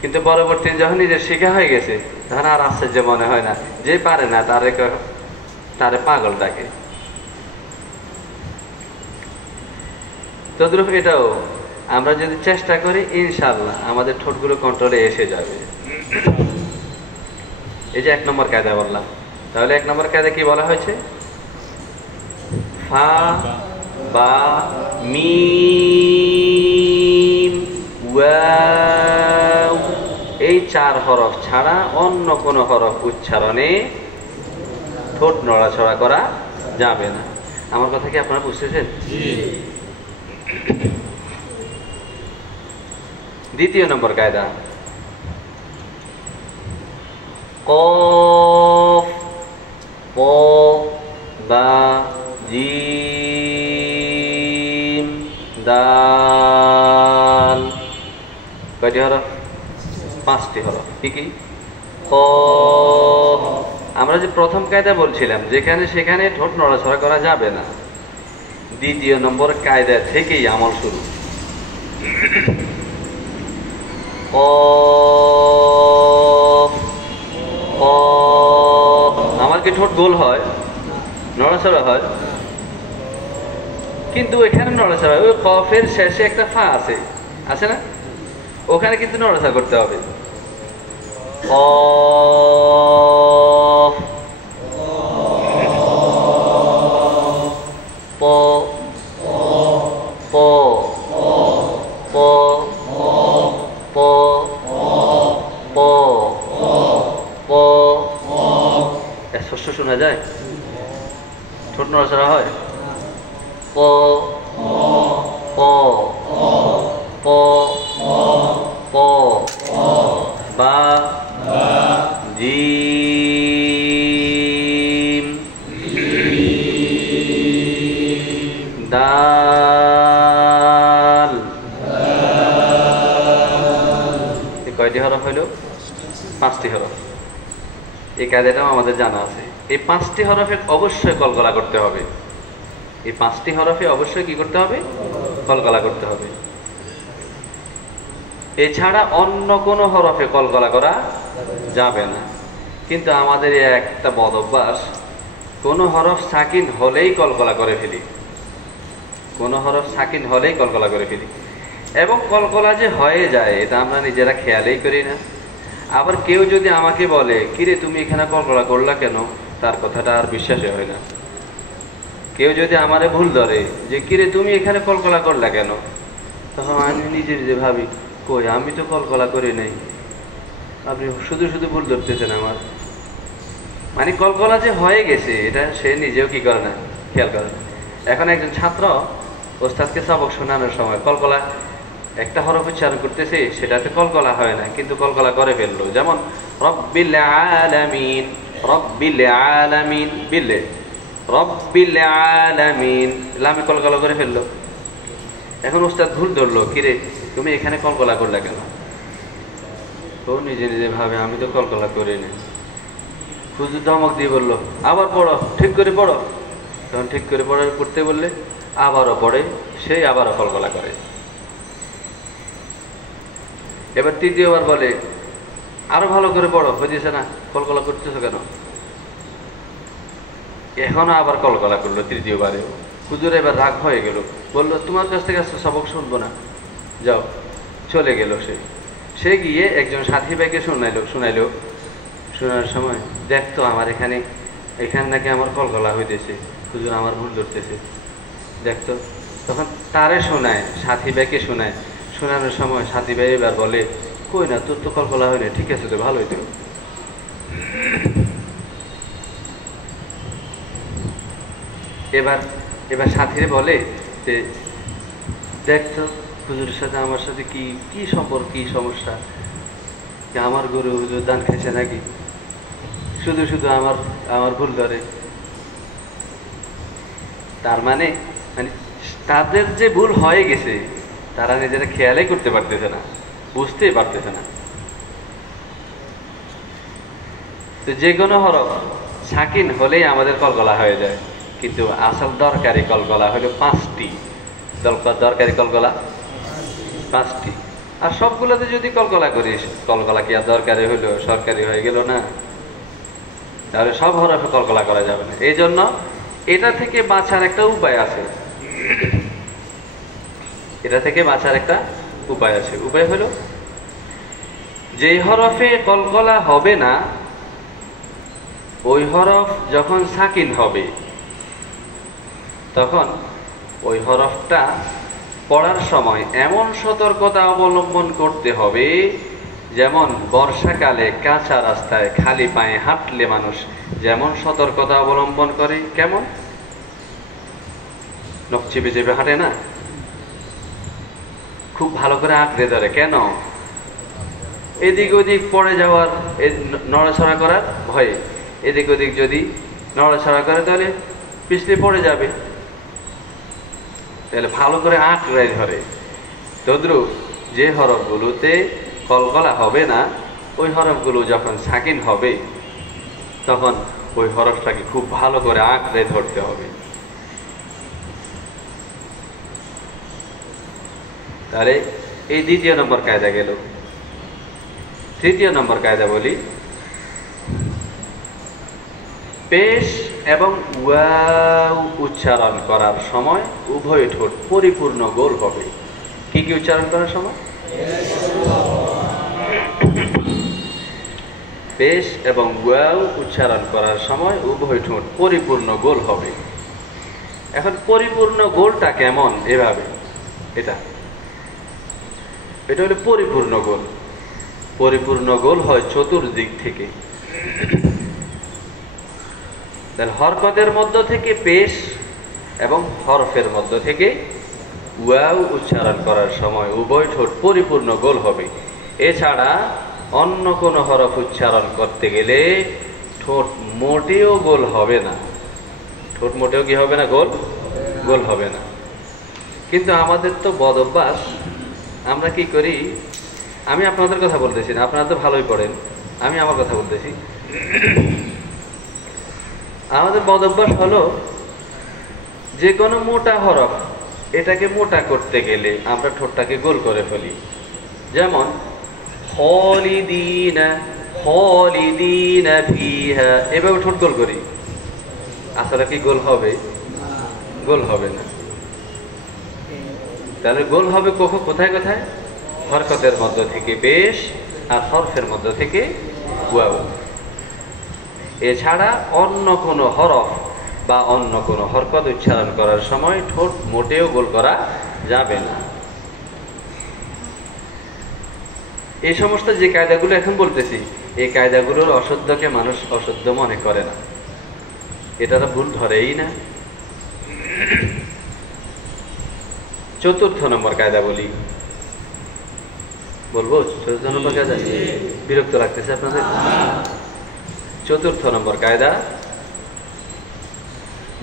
কিন্তু পরবর্তী যখন নিজের শেখা হয়ে গেছে তখন আর আশ্চর্য মনে হয় না। যে পারে না তারে পাগল ডাকে। তদ্রূপ এটাও আমরা যদি চেষ্টা করি ইনশাআল্লাহ আমাদের ঠোঁটগুলো কন্ট্রোলে এসে যাবে। এই যে 1 নম্বর কায়দা বললাম, তাহলে 1 নম্বর কায়দা কি বলা হয়েছে? ফা, বা, মিম, ওয়াও, এই 4 হরফ ছাড়া অন্য কোন হরফ উচ্চারণে ঠোঁট নড়াচড়া করা যাবে না। আমার কথা কি আপনারা বুঝতেছেন? দ্বিতীয় নম্বর কায়দা, কফ, প, বা, জিম, দাল। কয়টি হরফ? 5টি হরফ। কি কি? কফ। আমরা যে প্রথম কায়দা বলছিলাম যেখানে সেখানে ঠোঁট নড়াচড়া করা যাবে না, দ্বিতীয় নম্বর কায়দা থেকেই আমল শুরু। কফ, কফ। আমার কি ঠোঁট গোল হয়? নড়াচড়া হয়? কিন্তু এখানে নড়াচড়া হয়, ওই কফের শেষে একটা ফা আছে, আছে না? ওখানে কিন্তু নড়াচড়া করতে হবে। কফ, প, প, প, প, প, প। স্পষ্ট শোনা যায়? ঠোঁট নড়াচড়া হয়? প, প, প, প, বা, জিম, দাল। কয়টি হরফ হইল? 5টি হরফ। এই কায়দাটাও আমাদের জানা আছে। এই 5টি হরফে অবশ্যই কলকলা করতে হবে। এই 5টি হরফে অবশ্যই কি করতে হবে? কলকলা করতে হবে। এছাড়া অন্য কোনো হরফে কলকলা করা যাবে না। কিন্তু আমাদের একটা বদ অভ্যাস, কোনো হরফ সাকিন হলেই কলকলা করে ফেলি, কোনো হরফ সাকিন হলেই কলকলা করে ফেলি, এবং কলকলা যে হয়ে যায় এটা আমরা নিজেরা খেয়ালই করি না। আবার কেউ যদি আমাকে বলে, কিরে তুমি এখানে কলকলা করলা কেন, তার কথাটা আর বিশ্বাসই হয় না। কেউ যদি আমারে ভুল ধরে যে কিরে তুমি এখানে কলকলা করলা কেন, তখন আমি নিজে নিজে ভাবি, কই আমি তো কলকলা করি নাই, আপনি শুধু শুধু ভুল ধরতেছেন আমার। মানে কলকলা যে হয়ে গেছে এটা সে নিজেও কি করে না, খেয়াল করে না। এখন একজন ছাত্র ওস্তাদকে সবক শোনানোর সময় কলকলা একটা হরফ উচ্চারণ করতেছে, সেটাতে কলকলা হয় না, কিন্তু কলকলা করে ফেললো। যেমন রব্বিল আলামিন, রব্বিল আলামিন, বিলে রব্বিল আলামিন, লামে কলকলা করে ফেললো। এখন ওস্তাদ ভুল ধরলো, কিরে তুমি এখানে কলকলা করলা কেন? তো নিজে নিজে ভাবে আমি তো কলকলা করিনি। হুজুর ধমক দিয়ে বললো, আবার পড়ো, ঠিক করে পড়ো। তখন ঠিক করে পড়তে বললে আবারও পড়ে, সেই আবারও কলকলা করে। এবার তৃতীয়বার বলে, আরো ভালো করে পড়ো, হয়েছে না, কলকলা করতেছো কেন? এখনো আবার কলকলা করলো তৃতীয়বারে। হুজুর এবার রাগ হয়ে গেল, বললো তোমার কাছ থেকে সবক শুনবো না, যাও। চলে গেল সে গিয়ে একজন সাথী ভাইকে শোনাইলো। শোনার সময় দেখতো আমার এখানে নাকি আমার কলকলা হইতেছে, হুজুর আমার ভুল ধরতেছে, দেখতো। তখন তারে শোনায়, সাথী ভাইকে শোনায়। শোনানোর সময় সাথী ভাই এবার বলে, কই না, তোর তো কলকলা হয় না, ঠিক আছে তো, ভালোই তো। এবার সাথীরে বলে যে দেখতো হুজুরের সাথে আমার সাথে কি সম্পর্ক, কি সমস্যা, আমার গরু হুজুর দান খাইছে নাকি, শুধু শুধু আমার ভুল ধরে। তার মানে তাদের যে ভুল হয়ে গেছে তারা নিজেরা খেয়ালই করতে পারতেছে না, বুঝতেই পারতেছে না। তো যে কোনো হরফ সাকিন হলেই আমাদের কলকলা হয়ে যায়, কিন্তু আসল দরকারি কলকলা হলো 5টি। দরকারি কলকলা 5টি। আর সবগুলোতে যদি কলকলা করিস, কলকলা কি আর দরকারি হইলো, সরকারি হয়ে গেল না? তাহলে সব হরফে কলকলা করা যাবে না। এই জন্য এটা থেকে বাঁচার একটা উপায় আছে। উপায় হলো, যেই হরফে কলকলা হবে না ওই হরফ যখন সাকিন হবে তখন ওই হরফটা পড়ার সময় এমন সতর্কতা অবলম্বন করতে হবে, যেমন বর্ষাকালে কাঁচা রাস্তায় খালি পায়ে হাঁটলে মানুষ যেমন সতর্কতা অবলম্বন করে, কেমন নখ চেপে চেপে হাঁটে না, খুব ভালো করে আঁকড়ে ধরে। কেন? এদিক ওদিক পড়ে যাওয়ার, নড়াছড়া করার ভয়ে। এদিক ওদিক যদি নড়াছড়া করে তাহলে পিছলে পড়ে যাবে, তাহলে ভালো করে আঁকড়ে ধরে। তদ্রুপ যে হরফগুলোতে কলকলা হবে না, ওই হরফগুলো যখন সাকিন হবে তখন ওই হরফটাকে খুব ভালো করে আঁকড়ে ধরতে হবে। তাহলে এই 2য় নম্বর কায়দা গেল। 3য় নম্বর কায়দা বলি, পেশ এবং ওয়াও উচ্চারণ করার সময় উভয় ঠোঁট পরিপূর্ণ গোল হবে। কি কি উচ্চারণ করার সময়? পেশ এবং ওয়াও উচ্চারণ করার সময় উভয় ঠোঁট পরিপূর্ণ গোল হবে। এখন পরিপূর্ণ গোলটা কেমন? এভাবে, এটা হলো পরিপূর্ণ গোল। পরিপূর্ণ গোল হয় চতুর্দিক থেকে। তাহলে হরকতের মধ্য থেকে পেশ এবং হরফের মধ্য থেকে ওয়াও উচ্চারণ করার সময় উভয় ঠোঁট পরিপূর্ণ গোল হবে। এছাড়া অন্য কোন হরফ উচ্চারণ করতে গেলে ঠোঁট মোটেও গোল হবে না। ঠোঁট মোটেও কি হবে না? গোল হবে না। কিন্তু আমাদের তো বদ অভ্যাস, আমরা কি করি, আমি আপনাদের কথা বলতেছি না, আপনারা তো ভালোই পড়েন, আমি আমার কথা বলতেছি। আমাদের বদ অভ্যাস হলো যে কোনো মোটা হরফ এটাকে মোটা করতে গেলে আমরা ঠোঁটটাকে গোল করে ফেলি। যেমন খালিদিনা, খালিদিনা ফিহা, এভাবে ঠোঁট গোল করি। আসলে কি গোল হবে? গোল হবে না। তাহলে গোল হবে কোথায় কোথায়? হরকতের মধ্য থেকে পেশ আর হরফের মধ্য থেকে ওয়াও। এছাড়া অন্য কোনো হরফ বা অন্য কোনো হরকত উচ্চারণ করার সময় ঠোঁট মোটেও গোল করা যাবে না। এই সমস্ত যে কায়দাগুলো এখন বলতেছি, এই কায়দাগুলোর অশুদ্ধকে মানুষ অশুদ্ধ মনে করে না, এটারা ভুল ধরেই না। 4র্থ নম্বর কায়দা বলি, বলবো 4র্থ নম্বর কায়দা? বিরক্ত লাগতেছে আপনাদের? 4র্থ নম্বর কায়দা,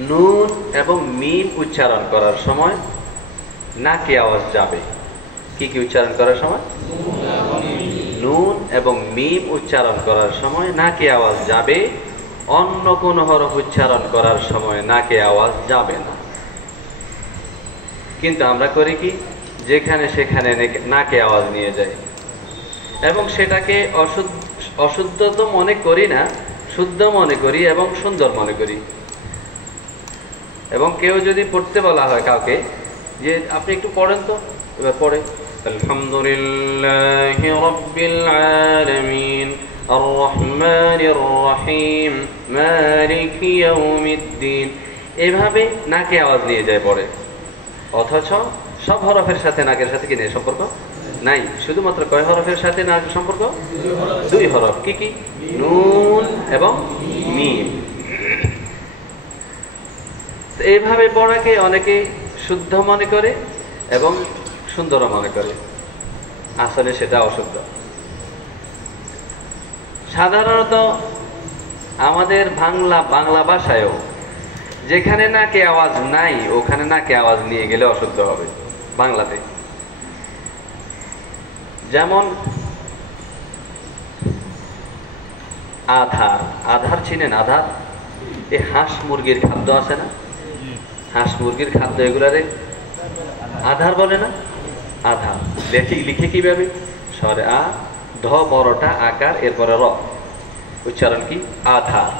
নুন এবং মিম উচ্চারণ করার সময় নাকে আওয়াজ যাবে। কি কি উচ্চারণ করার সময়? নুন এবং মিম উচ্চারণ করার সময় নাকে আওয়াজ যাবে, অন্য কোন হরফ উচ্চারণ করার সময় নাকে আওয়াজ যাবে না। কিন্তু আমরা করি কি, যেখানে সেখানে নাকে আওয়াজ নিয়ে যাই এবং সেটাকে অশুদ্ধ তো মনে করি না, শুদ্ধ মনে করি এবং সুন্দর মনে করি। এবং কেউ যদি পড়তে বলা হয় কাউকে যে আপনি একটু পড়েন তো, এবার পড়ে আলহামদুলিল্লাহি রাব্বিল আলামিন আর রহমানির রহিম মালিকি ইয়াউমিদ্দিন, এভাবে নাকে আওয়াজ নিয়ে যায় পড়ে। অথচ সব হরফের সাথে নাকের সাথে কি নেই সম্পর্ক? নাই। শুধুমাত্র কয় হরফের সাথে নাকের সম্পর্ক? 2 হরফ। কি কি? নুন এবং মিম। এইভাবে পড়াকে অনেকে শুদ্ধ মনে করে এবং সুন্দর মনে করে, আসলে সেটা অশুদ্ধ। সাধারণত আমাদের বাংলা ভাষায়ও যেখানে নাকে আওয়াজ নাই ওখানে নাকে আওয়াজ নিয়ে গেলে অশুদ্ধ হবে বাংলাতে। যেমন আধার, আধার চিনেন? আধার, এই হাঁস মুরগির খাদ্য আছে না, হাঁস মুরগির খাদ্য, এগুলারে আধার বলে না? আধার লিখে কিভাবে? স্বরে আ, ধ বড়টা আকার, এরপরে র, উচ্চারণ কি? আধার।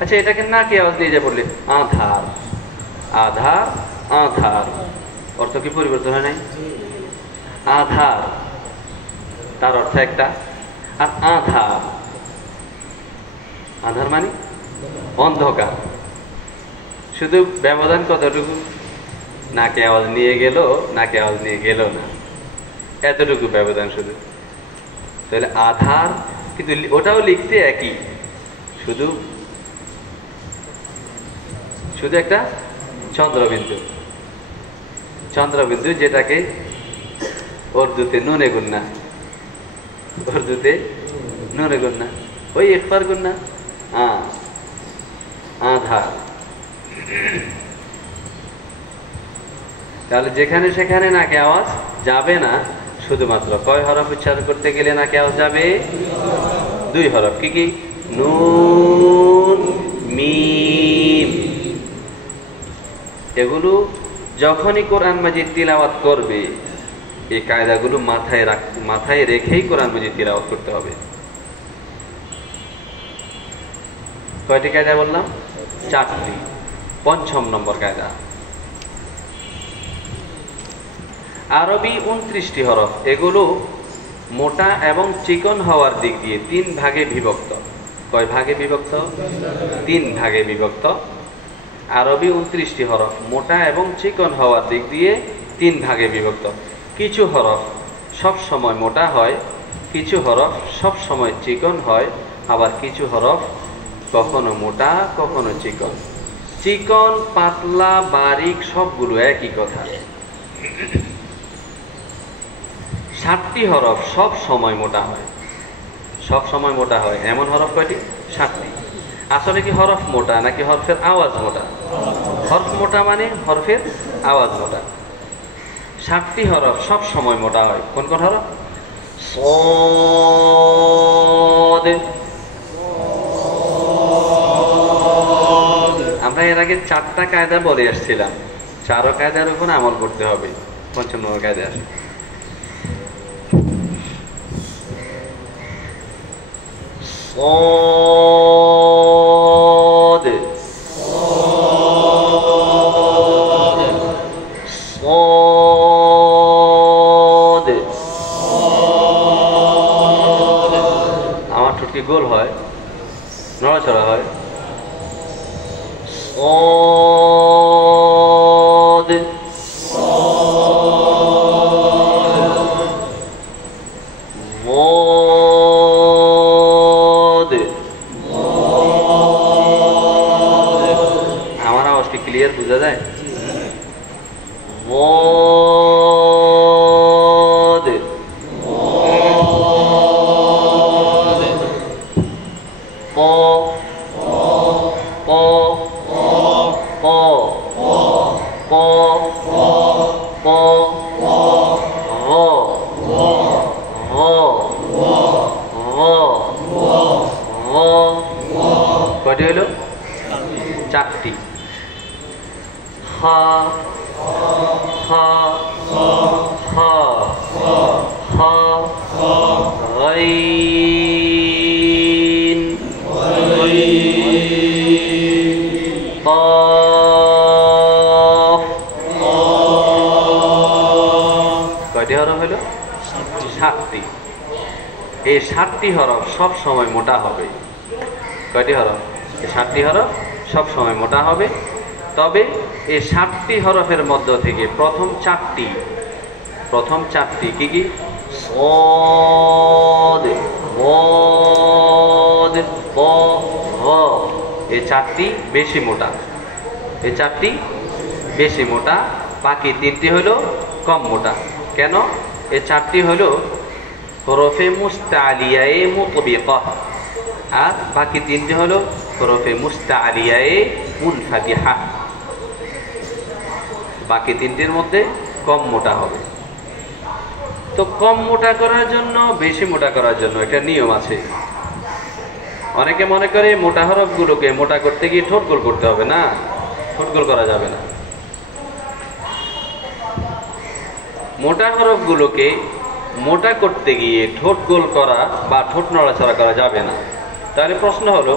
আচ্ছা, এটাকে নাকে আওয়াজ দিয়ে যা বললে আধার, আধার, আধার, অর্থ কি পরিবর্তন হয় নাই? আধার তার অর্থ একটা, আর আধার, আধার মানে অন্ধকার। শুধু ব্যবধান কতটুকু, নাকে আওয়াজ নিয়ে গেল, নাকে আওয়াজ নিয়ে গেল না, এতটুকু ব্যবধান শুধু। তাহলে আধার, কিন্তু ওটাও লিখতে একই, শুধু শুধু একটা চন্দ্রবিন্দু, চন্দ্রবিন্দু যেটাকে উর্দুতে নুনে গুন্না, উর্দুতে নুনে গুন্না, ওই একবার গুন্না, হ্যাঁ, আধার। তাহলে যেখানে সেখানে নাকে আওয়াজ যাবে না, শুধুমাত্র কয় হরফ উচ্চারণ করতে গেলে নাকে আওয়াজ যাবে? 2 হরফ। কি কি? নুন, মিম। এগুলো যখনই কোরআন মাজিদ তিলাওয়াত করবে, এই কায়দাগুলো মাথায় রেখেই কোরআন মাজিদ তিলাওয়াত করতে হবে। কয়টি কায়দা বললাম? 4টি। 5ম নম্বর কায়দা, আরবি 29টি হরফ, এগুলো মোটা এবং চিকন হওয়ার দিক দিয়ে 3 ভাগে বিভক্ত। কয় ভাগে বিভক্ত? 3 ভাগে বিভক্ত। আরবি 29টি হরফ মোটা এবং চিকন হওয়ার দিক দিয়ে 3 ভাগে বিভক্ত। কিছু হরফ সব সময় মোটা হয়, কিছু হরফ সব সময় চিকন হয়, আবার কিছু হরফ কখনো মোটা কখনো চিকন। চিকন, পাতলা, বারিক সবগুলো একই কথা। 7টি হরফ সব সময় মোটা হয়, সব সময় মোটা হয়, এমন হরফ কয়টি? 7টি। আসলে কি হরফ মোটা নাকি হরফের আওয়াজ মোটা? হরফ মোটা মানে হরফের আওয়াজ মোটা। 7টি হরফ সব সময় মোটা হয়। কোন কোন হরফ? صاد। আমরা এর আগে 4টা কায়দা বলে আসছিলাম, 4 কায়দার উপর আমল করতে হবে। 5ম নম্বর কায়দা আসে صاد। صاد। আমার ঠোঁট কি গোল হয়, নড়াচড়া হয়? صاد। আমার আওয়াজ কি ক্লিয়ার বোঝা যায়? কয়টি হলো? 4টি। হা, হা, হা, হা, গাইন, কাফ। কয়টি হরফ হলো? 7টি। এই 7টি হরফ সব সময় মোটা হবে। কয়টি হরফ? এই 7টি হরফ সব সময় মোটা হবে। তবে এই 7টি হরফের মধ্য থেকে প্রথম চারটি কি কি? صاد، ضاد، ط، ظ। এই 4টি বেশি মোটা, এই 4টি বেশি মোটা। বাকি 3টি হলো কম মোটা। কেন? এই 4টি হলো হরফে মুস্তালিয়ায়ে মুতবিকা, আর বাকি 3টি হলো হরফে মুস্তালিয়ায়ে মুনফাতিহা। বাকি 3টির মধ্যে কম মোটা হবে। তো কম মোটা করার জন্য, বেশি মোটা করার জন্য একটা নিয়ম আছে। অনেকে মনে করে মোটা হরফগুলোকে মোটা করতে গিয়ে ঠোঁট গোল করতে হবে। না, ঠোঁট গোল করা যাবে না। মোটা হরফগুলোকে মোটা করতে গিয়ে ঠোঁট গোল করা বা ঠোঁট নড়াচড়া করা যাবে না। তাহলে প্রশ্ন হলো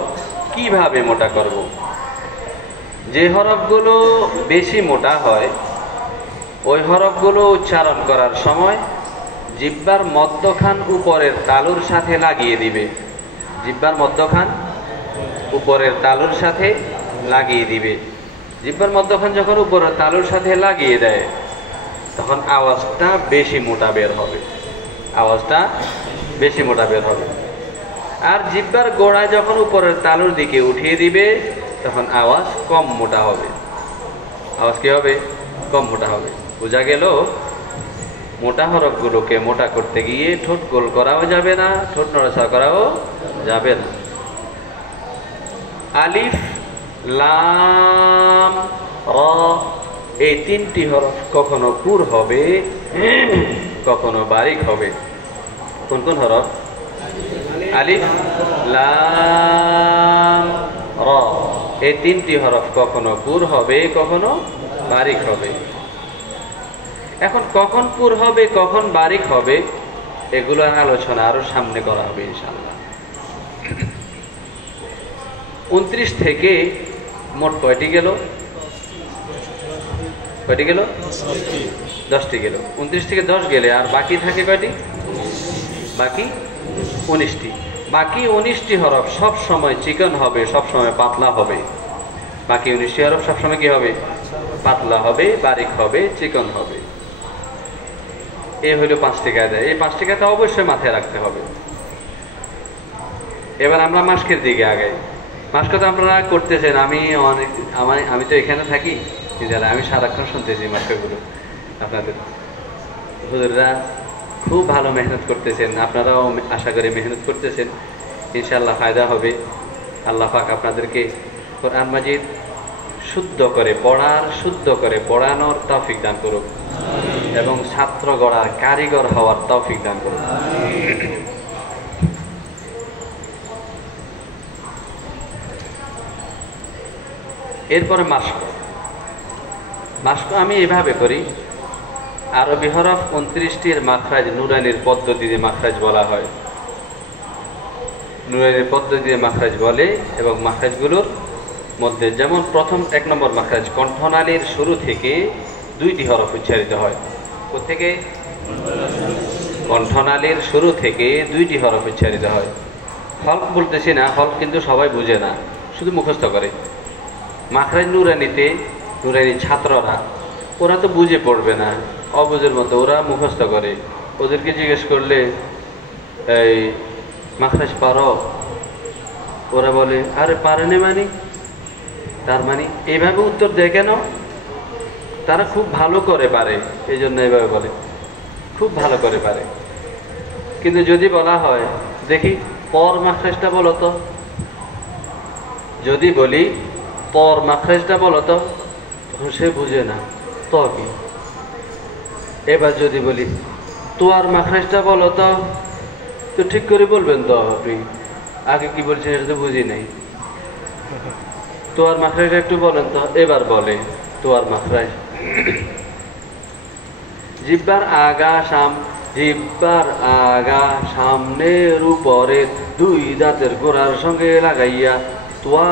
কিভাবে মোটা করব? যে হরফগুলো বেশি মোটা হয় ওই হরফগুলো উচ্চারণ করার সময় জিহ্বার মধ্যখান উপরের তালুর সাথে লাগিয়ে দিবে। জিহ্বার মধ্যখান উপরের তালুর সাথে লাগিয়ে দিবে। জিহ্বার মধ্যখান যখন উপরে তালুর সাথে লাগিয়ে দেয় তখন আওয়াজটা বেশি মোটা বের হবে, আওয়াজটা বেশি মোটা বের হবে। আর জিহ্বার গোড়ায় যখন উপরের তালুর দিকে উঠিয়ে দিবে তখন আওয়াজ কম মোটা হবে। আওয়াজ কি হবে? কম মোটা হবে। বোঝা গেল মোটা হরফগুলোকে মোটা করতে গিয়ে ঠোঁট গোল করাও যাবে না, ঠোঁট নড়াচড়া করাও যাবে না। আলিফ, লাম, র এই তিনটি হরফ কখনো পুর হবে, কখনো বারিক হবে। কোন কোন হরফ? আলিফ, লাম, র এই তিনটি হরফ কখনো পুর হবে, কখনো বারিক হবে। এখন কখন পুর হবে, কখন বারিক হবে, এগুলোর আলোচনা আরো সামনে করা হবে ইনশাআল্লাহ। 29 থেকে মোট কয়টি গেল? কয়টি গেল? 10টি গেল। 29 থেকে 10 গেলে আর বাকি থাকে কয়টি? বাকি 19টি। বাকি 19টি হরফ সব সময় চিকন হবে, সব সময় পাতলা হবে। বাকি 19টি হরফ সব সময় কি হবে? পাতলা হবে, বারিক হবে, চিকন হবে। এই হইল 5টি কায়দা। এই 5টি কায়দা অবশ্যই মাথায় রাখতে হবে। এবার আমরা মাস্কের দিকে আগাই। মাস্ক তো আপনারা করতেছেন, আমি তো এখানে থাকি, আমি সারাক্ষণ শুনতেছি মাস্কগুলো। আপনাদের হুজুররা খুব ভালো মেহনত করতেছেন, আপনারাও আশা করি মেহনত করতেছেন। ইনশাআল্লাহ ফায়দা হবে। আল্লাহ পাক আপনাদেরকে কোরআন মাজিদ শুদ্ধ করে পড়ার, শুদ্ধ করে পড়ানোর তৌফিক দান করুক এবং ছাত্র গড়ার কারিগর হওয়ার তৌফিক দান করুক। এরপরে মাস্ক। মাস্ক আমি এভাবে করি। আরবি হরফ 29টির মাখরাজ নুরানির পদ্ধতিতে মাখরাজ বলা হয়। নুরানির পদ্ধতিতে মাখরাজ বলে এবং মাখরাজগুলোর মধ্যে যেমন প্রথম 1 নম্বর মাখরাজ কণ্ঠনালীর শুরু থেকে 2টি হরফ উচ্চারিত হয়। কোত্থেকে? কণ্ঠনালীর শুরু থেকে 2টি হরফ উচ্চারিত হয়। হলক বলতেছি না, হলক কিন্তু সবাই বুঝে না, শুধু মুখস্থ করে। মাখরাজ নুরানিতে নুরানি ছাত্ররা ওরা তো বুঝে পড়বে না, অবুঝের মতো ওরা মুখস্থ করে। ওদেরকে জিজ্ঞেস করলে এই মাখরাজ পারো? ওরা বলে আরে পারেনি মানে, তার মানে এইভাবে উত্তর দেয় কেন? তারা খুব ভালো করে পারে, এই জন্য এইভাবে বলে খুব ভালো করে পারে। কিন্তু যদি বলা হয় দেখি পর মাখরাজটা বলো তো, যদি বলি পর মাখরাজটা বলো তো, তখন সে বুঝে না তো কি। এবার যদি বলি তোয়ার মাখরাজটা বলো তো, তো ঠিক করে বলবেন তো আপনি, আগে কি বলছেন এটা তো বুঝি নাই। তোয়ার মাখরাজটা একটু বলেন তো, এবার বলে তোয়ার মাখরাজ। জিহ্বার আগা সামনের উপরে 2 দাঁতের গোড়ার সঙ্গে লাগাইয়া তোয়া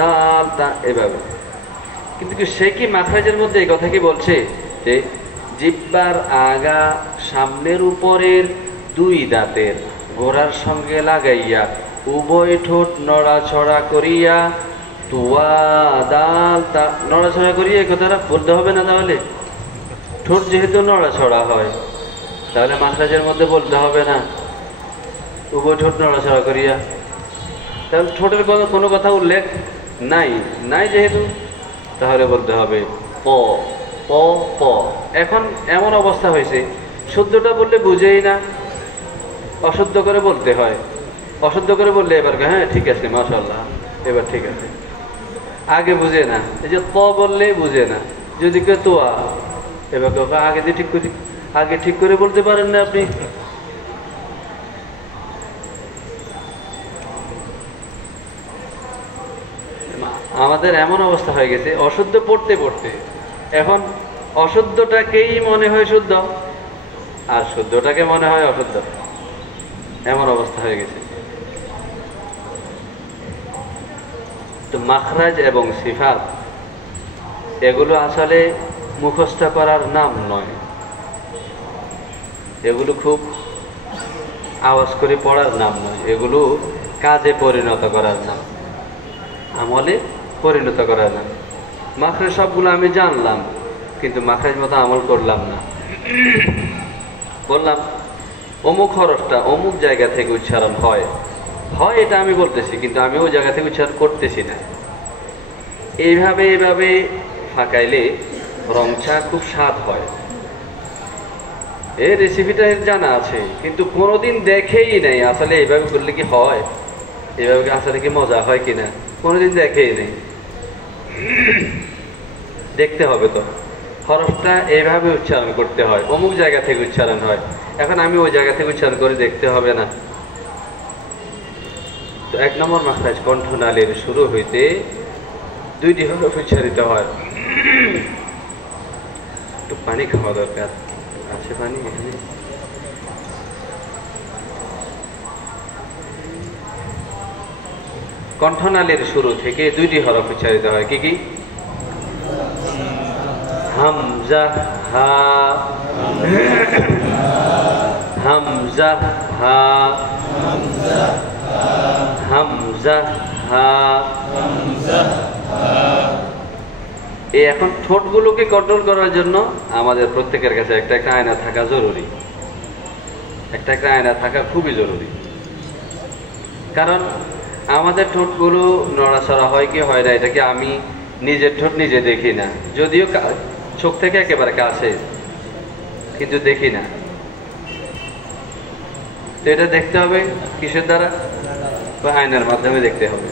দাল তা, এভাবে। কিন্তু সে কি মাখরাজের মধ্যে এই কথা কি বলছে যে জিহ্বার আগা সামনের উপরের 2 দাঁতের গোড়ার সঙ্গে লাগাইয়া উভয় ঠোঁট নড়াছড়া করিয়া তোয়া দাল তা, নড়াছড়া করিয়া এই কথাটা বলতে হবে না? তাহলে ঠোঁট যেহেতু নড়াছড়া হয় তাহলে মাখরাজের মধ্যে বলতে হবে না উভয় ঠোঁট নড়াছড়া করিয়া? তাহলে ঠোঁটের কোনো কথা উল্লেখ নাই যেহেতু, তাহলে বলতে হবে প প প। এখন এমন অবস্থা হয়েছে শুদ্ধটা বললে বুঝেই না, অশুদ্ধ করে বলতে হয়। অশুদ্ধ করে বললে এবার হ্যাঁ ঠিক আছে মাশাআল্লাহ, এবার ঠিক আছে। আগে বুঝে না, এই যে প বললে বুঝে না। যদি কেউ তোয়া, এবার আগে ঠিক করে বলতে পারেন না আপনি। আমাদের এমন অবস্থা হয়ে গেছে অশুদ্ধ পড়তে পড়তে এখন অশুদ্ধটাকেই মনে হয় শুদ্ধ আর শুদ্ধটাকে মনে হয় অশুদ্ধ, এমন অবস্থা হয়ে গেছে। তো মাখরাজ এবং সিফাত এগুলো আসলে মুখস্থ করার নাম নয়, এগুলো খুব আওয়াজ করে পড়ার নাম নয়, এগুলো কাজে পরিণত করার নাম, আমলে পরিণত করার নাম। মাখরাজ সবগুলো আমি জানলাম, কিন্তু মাখরাজ মতো আমল করলাম না। বললাম অমুক হরফটা অমুক জায়গা থেকে উচ্চারণ হয়, হয় এটা আমি বলতেছি, কিন্তু আমি ওই জায়গা থেকে উচ্চারণ করতেছি না। এইভাবে ফাঁকাইলে রং চা খুব স্বাদ হয়। এই রেসিপিটা জানা আছে, কিন্তু কোনোদিন দেখেই নাই আসলে এইভাবে করলে কি হয়, এইভাবে আসলে কি মজা হয় কিনা কোনোদিন দেখেই নেই। দেখতে হবে তো, হরফটা এইভাবে উচ্চারণ করতে হয়, অমুক জায়গা থেকে উচ্চারণ হয়। এখন আমি ওই জায়গা থেকে উচ্চারণ করে দেখতে হবে না? তো 1 নম্বর মাখরাজ কণ্ঠনালীর শুরু হইতে 2টি হরফ উচ্চারিত হয়। একটু পানি খাওয়া দরকার আছে, পানি এখানে। কণ্ঠনালীর শুরু থেকে 2টি হরফ উচ্চারিত হয়। কি কি? হামজা হা, হামজা হা, হামজা হা। এই এখন ঠোঁটগুলোকে কন্ট্রোল করার জন্য আমাদের প্রত্যেকের কাছে একটা আয়না থাকা জরুরি, একটা আয়না থাকা খুবই জরুরি। কারণ আমাদের ঠোঁটগুলো নড়াচড়া হয় কি হয় না, এটাকে আমি নিজের ঠোঁট নিজে দেখি না, যদিও চোখ থেকে একেবারে কাছে, কিন্তু দেখি না। তো এটা দেখতে হবে কিসের দ্বারা? বা আয়নার মাধ্যমে দেখতে হবে।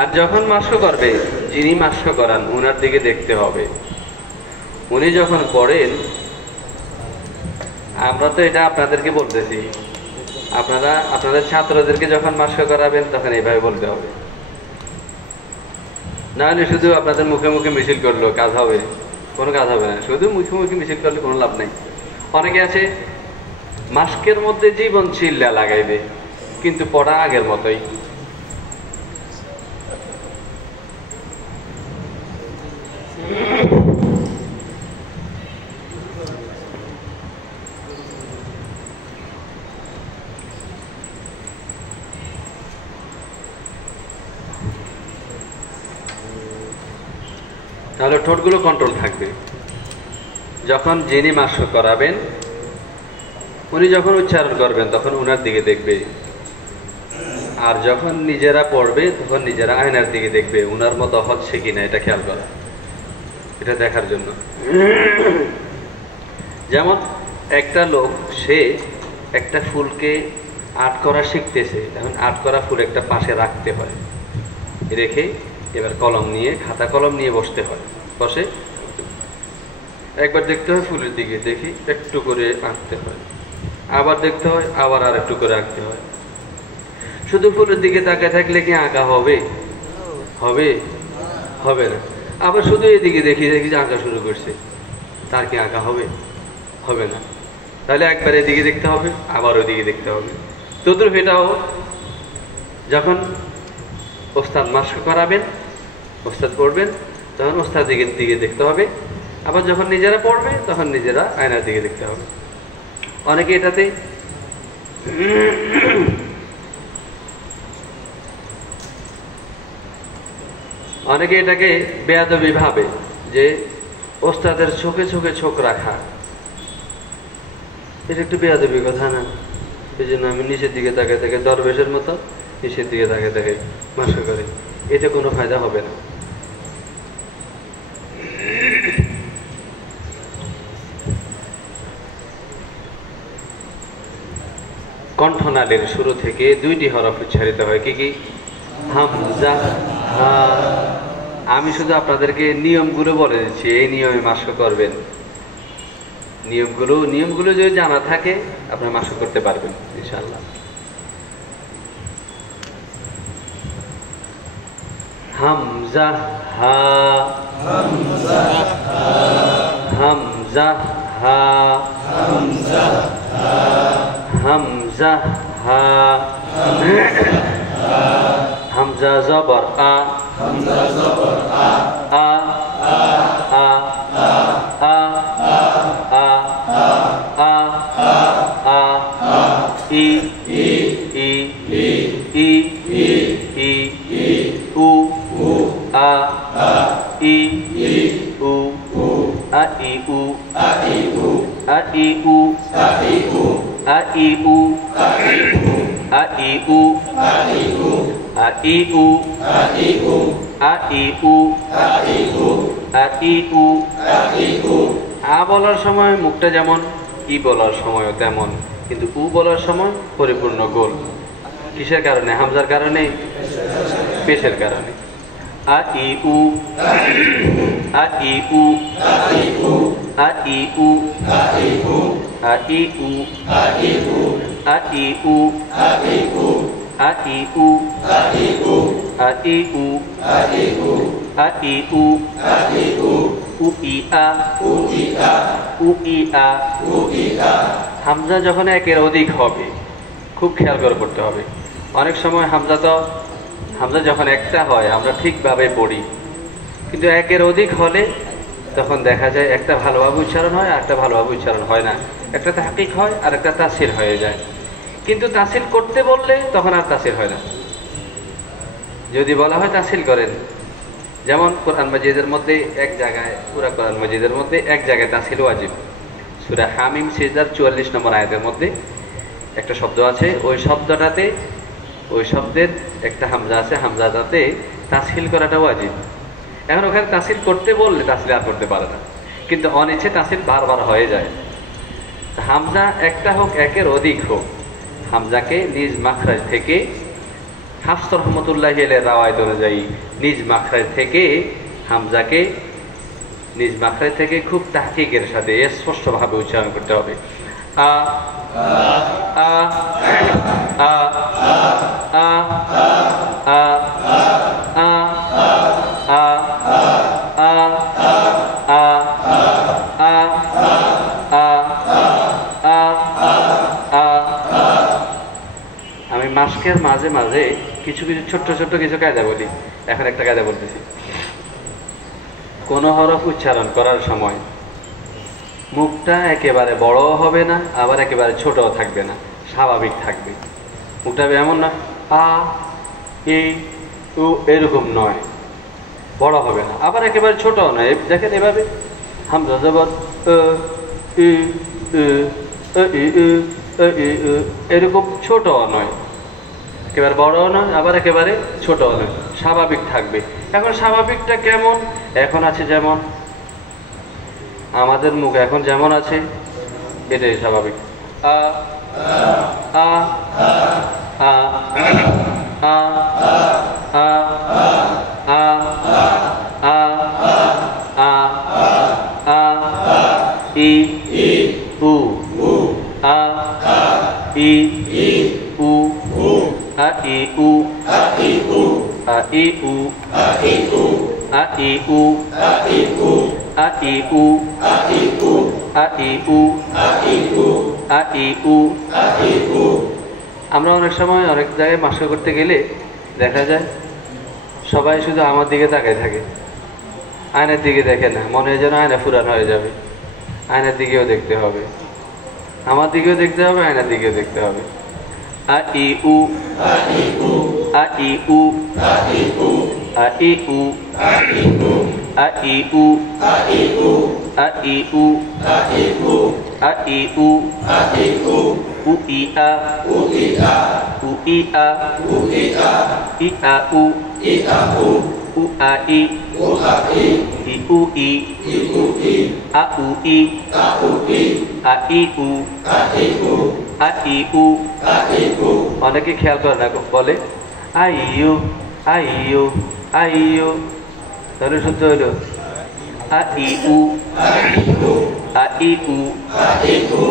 আর যখন মাস্ক করবে, যিনি মাস্ক করান ওনার দিকে দেখতে হবে। উনি যখন পড়েন, আমরা তো এটা আপনাদেরকে বলতেছি, আপনারা আপনাদের ছাত্রদেরকে যখন মাস্ক করাবেন তখন এইভাবে বলতে হবে। নাহলে শুধু আপনাদের মুখে মুখে মিছিল করলো কাজ হবে? কোনো কাজ হবে না, শুধু মুখে মুখে মিছিল করলে কোনো লাভ নাই। অনেকে আছে মাস্কের মধ্যে জীবন চিল্লা লাগাইবে, কিন্তু পড়া আগের মতোই। তাহলে ঠোঁটগুলো কন্ট্রোল থাকবে। যখন যিনি মাস্ক করাবেন উনি যখন উচ্চারণ করবেন তখন উনার দিকে দেখবে, আর যখন নিজেরা পড়বে তখন নিজেরা আয়নার দিকে দেখবে, উনার মতো হচ্ছে কিনা এটা খেয়াল করা, এটা দেখার জন্য। যেমন একটা লোক সে একটা ফুলকে আর্ট করা শিখতেছে, এখন আর্ট করা ফুল একটা পাশে রাখতে হয়, রেখে এবার কলম নিয়ে খাতা কলম নিয়ে বসতে হয়। বসে একবার দেখতে হয় ফুলের দিকে, দেখি একটু করে আঁকতে হয়, আবার দেখতে হয়, আবার আর একটু করে আঁকতে হয়। শুধু ফুলের দিকে তাকিয়ে থাকলে কি আঁকা হবে? হবে? হবে না। আবার শুধু এদিকে দেখি যে আঁকা শুরু করছে, তার কি আঁকা হবে? হবে না। তাহলে একবার এদিকে দেখতে হবে, আবার ওইদিকে দেখতে হবে। তদ্রুপ এটাও যখন ওস্তাদ মাস্ক করাবেন, ওস্তাদ পড়বেন, তখন ওস্তাদ দিকে দেখতে হবে, আবার যখন নিজেরা পড়বে তখন নিজেরা আয়নার দিকে দেখতে হবে। অনেকে এটাতে অনেকে এটাকে বেয়াদবি ভাবে যে ওস্তাদের চোখে চোখে চোখ রাখা, এটা একটু বেয়াদবি কথা না? এই জন্য আমি নিচের দিকে তাকিয়ে থেকে দরবেশের মতো নিচের দিকে তাকিয়ে থেকে মাস্ক করি, এতে কোনো ফায়দা হবে না। কণ্ঠনালীর শুরু থেকে 2টি হরফ উচ্চারিত হয়। কি কি? হামজা হা। আমি শুধু আপনাদেরকে নিয়মগুলো বলে দিচ্ছি, এই নিয়মে মাস্ক করবেন। নিয়মগুলো যদি জানা থাকে আপনারা মাস্ক করতে পারবেন ইনশাআল্লাহ। হামজা হা, হামজা হা, হামজা হা, হামজা হা, হামজা হা, হামজা জবর আ, হামজা জবর আ, আ আ আ আ আ আ ই ই ই ই ই ই আ ই উ আ ই উ আ ই উ আ ই উ আ ই উ আ ই উ আ ই উ। আ বলার সময় মুখটা যেমন, ই বলার সময়ও তেমন, কিন্তু উ বলার সময় পরিপূর্ণ গোল। কিসের কারণে? হামজার কারণে, পেশের কারণে। আ ই উ আ ই উ আ ই উ আ ই উ আ ই উ আ ই উ আ ই উ আ ই উ আ ই উ উ ই আ উ ই আ। হামজা যখন একের অধিক হবে খুব খেয়াল করে পড়তে হবে। অনেক সময় হামজা যখন একটা হয় আমরা ঠিকভাবে পড়ি, কিন্তু একের অধিক হলে তখন দেখা যায় একটা ভালোভাবে উচ্চারণ হয় আর একটা ভালোভাবে উচ্চারণ হয় না, একটা তাহকিক হয় আর একটা তাসির হয়ে যায়। কিন্তু তাসিল করতে বললে তখন আর তাসিল হয় না। যদি বলা হয় তাসিল করেন, যেমন কোরআন মাজিদের মধ্যে এক জায়গায়, পুরা কোরআন মাজিদের মধ্যে এক জায়গায় তাসিল ওয়াজিব। সূরা হামিম সিজদার 44 নম্বর আয়াতের মধ্যে একটা শব্দ আছে, ওই শব্দটাতে, ওই শব্দের একটা হামজা আছে, হামজাটাতে তাসহিল করাটা ওয়াজিব। এখন ওখানে তাসহিল করতে বললে তাসহিল আর করতে পারে না, কিন্তু অনিচ্ছে তাসহিল বারবার হয়ে যায়। হামজা একটা হোক একের অধিক হোক, হামজাকে নিজ মাখরাজ থেকে, হাফস রহমতুল্লাহি আলাইহির রাওয়ায়াত অনুযায়ী নিজ মাখরাজ থেকে হামজাকে, নিজ মাখরাজ থেকে খুব তাহকিকের সাথে স্পষ্টভাবে উচ্চারণ করতে হবে। আ আ আ আ আ আ আ আমি মাস্কের মাঝে মাঝে কিছু কিছু ছোট্ট ছোট্ট কিছু কায়দা বলি। এখন একটা কায়দা বলতেছি। কোন হরফ উচ্চারণ করার সময় মুখটা একেবারে বড় হবে না, আবার একেবারে ছোটও থাকবে না, স্বাভাবিক থাকবে। মুখটা এমন না আ ই উ এরকম নয়, বড় হবে না, আবার একেবারে ছোটও নয়। দেখেন এভাবে হামজা জবর ই এরকম ছোটও নয়, একেবারে বড়ও নয়, আবার একেবারে ছোটও নয়, স্বাভাবিক থাকবে। এখন স্বাভাবিকটা কেমন? এখন আছে যেমন আমাদের মুখ এখন যেমন আছে এটাই স্বাভাবিক। আ আ আ আ আ আ আ আ আ ই উ আ ই উ আ ই উ আ ই উ আ ই উ আ ই উ আ ই উ আ ই উ আ ই উ আ ই উ আ ই উ আ ই উ। আমরা অনেক সময় অনেক জায়গায় মাস্ক করতে গেলে দেখা যায় সবাই শুধু আমার দিকে তাকায় থাকে, আয়নার দিকে দেখে না, মনে হয় যেন আয়না ফুরান হয়ে যাবে। আয়নার দিকেও দেখতে হবে, আমার দিকেও দেখতে হবে, আয়নার দিকেও দেখতে হবে। আ ই উ আ ই উ আ ই উ আ ই উ আ ই উ আ ই উ আ ই উ আ ই উ আ ই উ আ ই উ আ ই উ আ ই উ উ ই আ উ ই আ উ ই আ উ ই আ ই আ উ ই আ উ উ আ ই উ আ ই ই উ ই ই উ ই আ উ ই আ উ ই আ ই উ আ ই উ আ ই উ আ ই উ। অনেকে খেয়াল করে না, বলে আইয়ু আইয়ু আইয়ু, তাহলে শুদ্ধ হলো আ ই উ আ ই উ আ ই উ আ ই উ